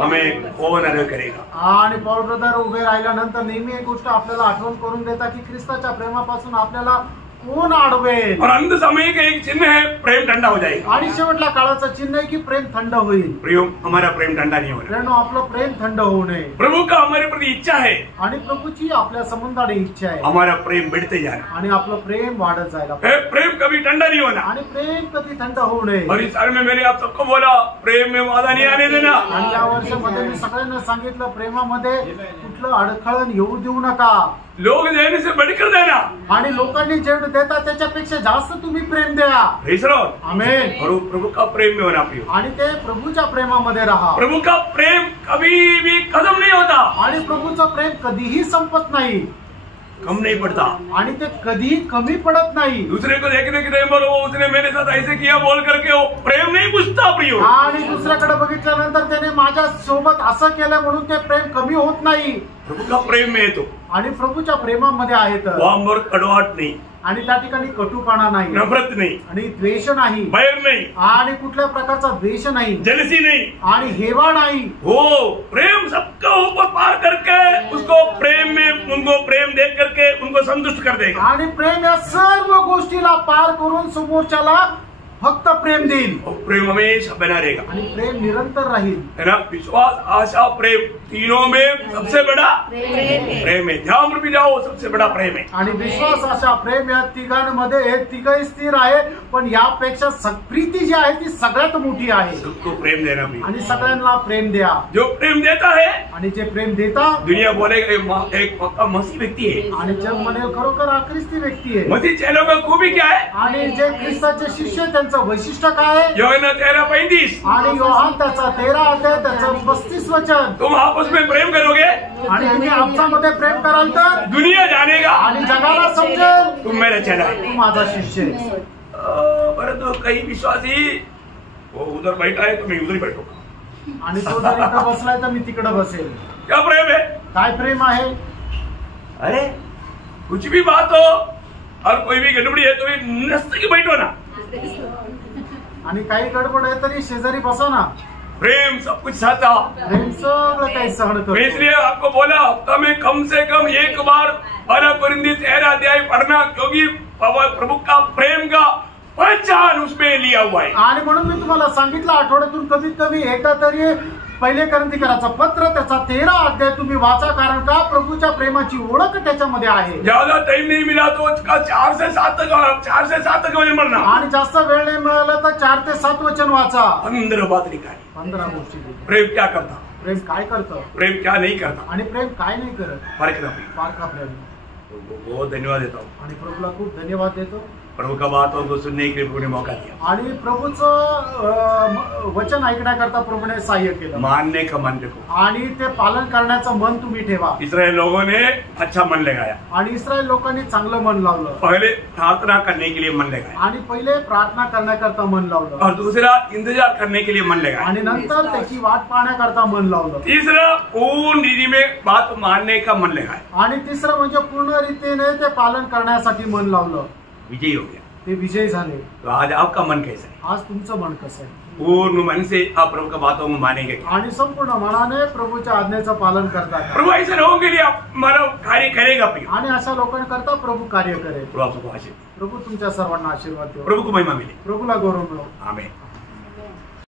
हमें कौन अलग करेगा। आणि पॉल ब्रदर उभे राहिल्यानंतर नेहमी एक गोष्ट आपल्याला आठवण करून देता की ख्रिस्ताच्या प्रेमापासून आपल्याला कोण अडवेल। और अंत समय का एक चिन्ह है, प्रेम ठंडा हो जाएगा। आणि शेवटला काळाचं चिन्ह आहे की प्रेम थंड होईल। प्रियो, हमारा प्रेम ठंडा नहीं होना। प्रेम आपलं प्रेम थंड होऊ नये। प्रभु का हमारे प्रति इच्छा है, आणि प्रभूची आपल्या संबंधाने इच्छा आहे, हमारा प्रेम बढ़ते जाना, आणि आपलं प्रेम वाढत जायला। प्रेम कभी ठंडा नहीं होना। आणि प्रेम कधी थंड होऊ नये। और इस साल में मैंने आप सबको बोला, प्रेम में वादा नहीं आने देना। आणि या वर्षामध्ये मी सगळ्यांना सांगितलं, प्रेमामध्ये कुठलं अडखळण येऊ देऊ नका। लोग देने से बढ़कर देना, आणि लोकांनी जेवढं देतात त्याच्यापेक्षा जास्त तुम्ही प्रेम द्या। Praise Lord. आमेन। और प्रभु का प्रेम में होना प्रियो। आणि ते प्रभूच्या प्रेमामध्ये राहा। प्रभु का प्रेम कभी भी खत्म नहीं होता, आणि प्रभूचं प्रेम कधीही संपत नाही, कम नहीं पड़ता, आणि ते कधीही कमी पडत नाही। दूसरे को देखने के टाइम पर वो उसने मेरे साथ ऐसे किया बोल करके वो प्रेम नहीं बुझता प्रियो। आणि दुसऱ्याकडे बघितल्यानंतर त्याने माझ्या सोबत असं केलं म्हणून ते प्रेम कमी होत नाही। प्रभु का प्रेम में तो आणि प्रभूच्या प्रेमामध्ये आहे तर वहाँ पर कड़वाहट नहीं, आणि त्या ठिकाणी कटुपणा नाही, नफरत नहीं, आणि द्वेष नाही, बैर नहीं, आणि कुठल्या प्रकारचा द्वेष नाही, जेलसी नहीं, आणि हेवा नाही। वो प्रेम सबका ऊपर पार करके उसको प्रेम में उनको प्रेम दे करके उनको संतुष्ट कर देगा। आणि प्रेम या सर्व गोष्टीला पार करून समोरच्याला फक्त प्रेम देईल। और प्रेम हमेशा बना रहेगा, आणि प्रेम निरंतर राहील, है ना। विश्वास, आशा, प्रेम, तीनों में सबसे बड़ा प्रेम है। ध्यान पर भी जाओ, सबसे बड़ा प्रेम है। आणि विश्वास, आशा, प्रेम या तिघांमध्ये हे तिघही स्थिर आहे, पण यापेक्षा प्रीती जी आहे ती सगळ्यात मोठी आहे। सबको प्रेम देना भी, आणि सगळ्यांना प्रेम द्या। जो प्रेम देता है, आणि जे प्रेम देता, दुनिया बोलेगा एक पक्का मसीह व्यक्ति है। आणि जग म्हणेल खरोखर हा ख्रिस्ती व्यक्ती आहे। मसीह चेलों में खूबी क्या है? आणि जे ख्रिस्ताचे शिष्य त्यांचं वैशिष्ट्य काय आहे? योहन्ना 13:35। आणि योहान त्याचा 13 अध्याय त्याचं 35 वचन। तुम आपस में प्रेम करोगे, आणि तुम्ही आपसामध्ये प्रेम कराल तर दुनिया जानेगा आणि जगाला समजेल तुम मेरा चेला है. तू माझा शिष्य आहे. परंतु काही विश्वासी वो उधर बैठा है तो मैं उधर ही बैठूंगा. आणि तो जर इथं बसलाय तर मी तिकडे बसेल. क्या प्रेम है? काय प्रेम आहे? अरे कुछ भी बात हो और कोई भी गड़बड़ी है तो भी नस्त की बैठो ना. आणि काही गडबड आहे तरी शेजारी बसा ना. प्रेम सब कुछ सहता. प्रेम सगळं काही सहन मैं करतो. इसलिए आपको बोला हफ्ता में कम से कम एक बार 12 कोरिन्थियों 13 अध्याय पढ़ना, क्योंकि प्रभु का प्रेम का पहचान उसमें लिया हुआ है. आणि म्हणून मी तुम्हाला सांगितलं आठवड्यातून कमीत कमी एकदा तरी पहिले कोरिन्थियराचं पत्र त्याचा 13 अध्याय तुम्ही वाचा, कारण का प्रभूच्या प्रेमाची ओळख त्याच्यामध्ये आहे. ज्यादा टाइम नहीं मिला तो उसका 4 से 7 तक वचन पढ़ना. आणि जास्त वेळ नाही मिळाला तर 4 ते 7 वचन वाचा. 15 बात लिखा है. 15 गोष्टी. प्रेम क्या करता, प्रेम काय करतं प्रेम क्या नहीं करता, आणि प्रेम काय नाही करत, फर्क ना. फार प्रेम. बहुत धन्यवाद देता हूँ. आणि प्रभूला खूप धन्यवाद देतो. प्रभु का बातों को सुनने के लिए प्रभु ने मौका दिया. आणि प्रभूचं वचन ऐकण्याकरता प्रभूने सहाय्य केलं. मानने का मन रखो. आणि ते पालन करण्याचं मन तुम्ही ठेवा. इस्राएल लोगों ने अच्छा मन लगाया. आणि इस्रायल लोकांनी चांगलं मन लावलं. पहले प्रार्थना करने के लिए मन लगाया आणि पहिले प्रार्थना करण्याकरता मन लावलं. और दूसरा इंतजार करने के लिए मन लगाया. आणि नंतर त्याची वाट पाहण्याकरता मन लावलं. तीसरा पूर्ण रीति में बात मानने का मन लगाया. आणि तिसरं म्हणजे पूर्ण रीतीने ते पालन करण्यासाठी मन लावलं. विजयी हो गया. ते विजयी झाले. तो आज आपका मन कैसा है? आज तुमचं मन कसं आहे? पूर्ण मन से आप प्रभु का बातों में मानेंगे. आणि संपूर्ण मनाने प्रभूच्या आज्ञेचं पालन करतात. प्रभु ऐसे लोगों के लिए आप मानव कार्य करेगा. आणि अशा लोकांकरता प्रभू कार्य करेल. प्रभु आपको आशीर्वाद. प्रभू तुमच्या सर्वांना आशीर्वाद देऊ. प्रभु को महिमा मिले. प्रभूला गौरव मिळो. आमेन.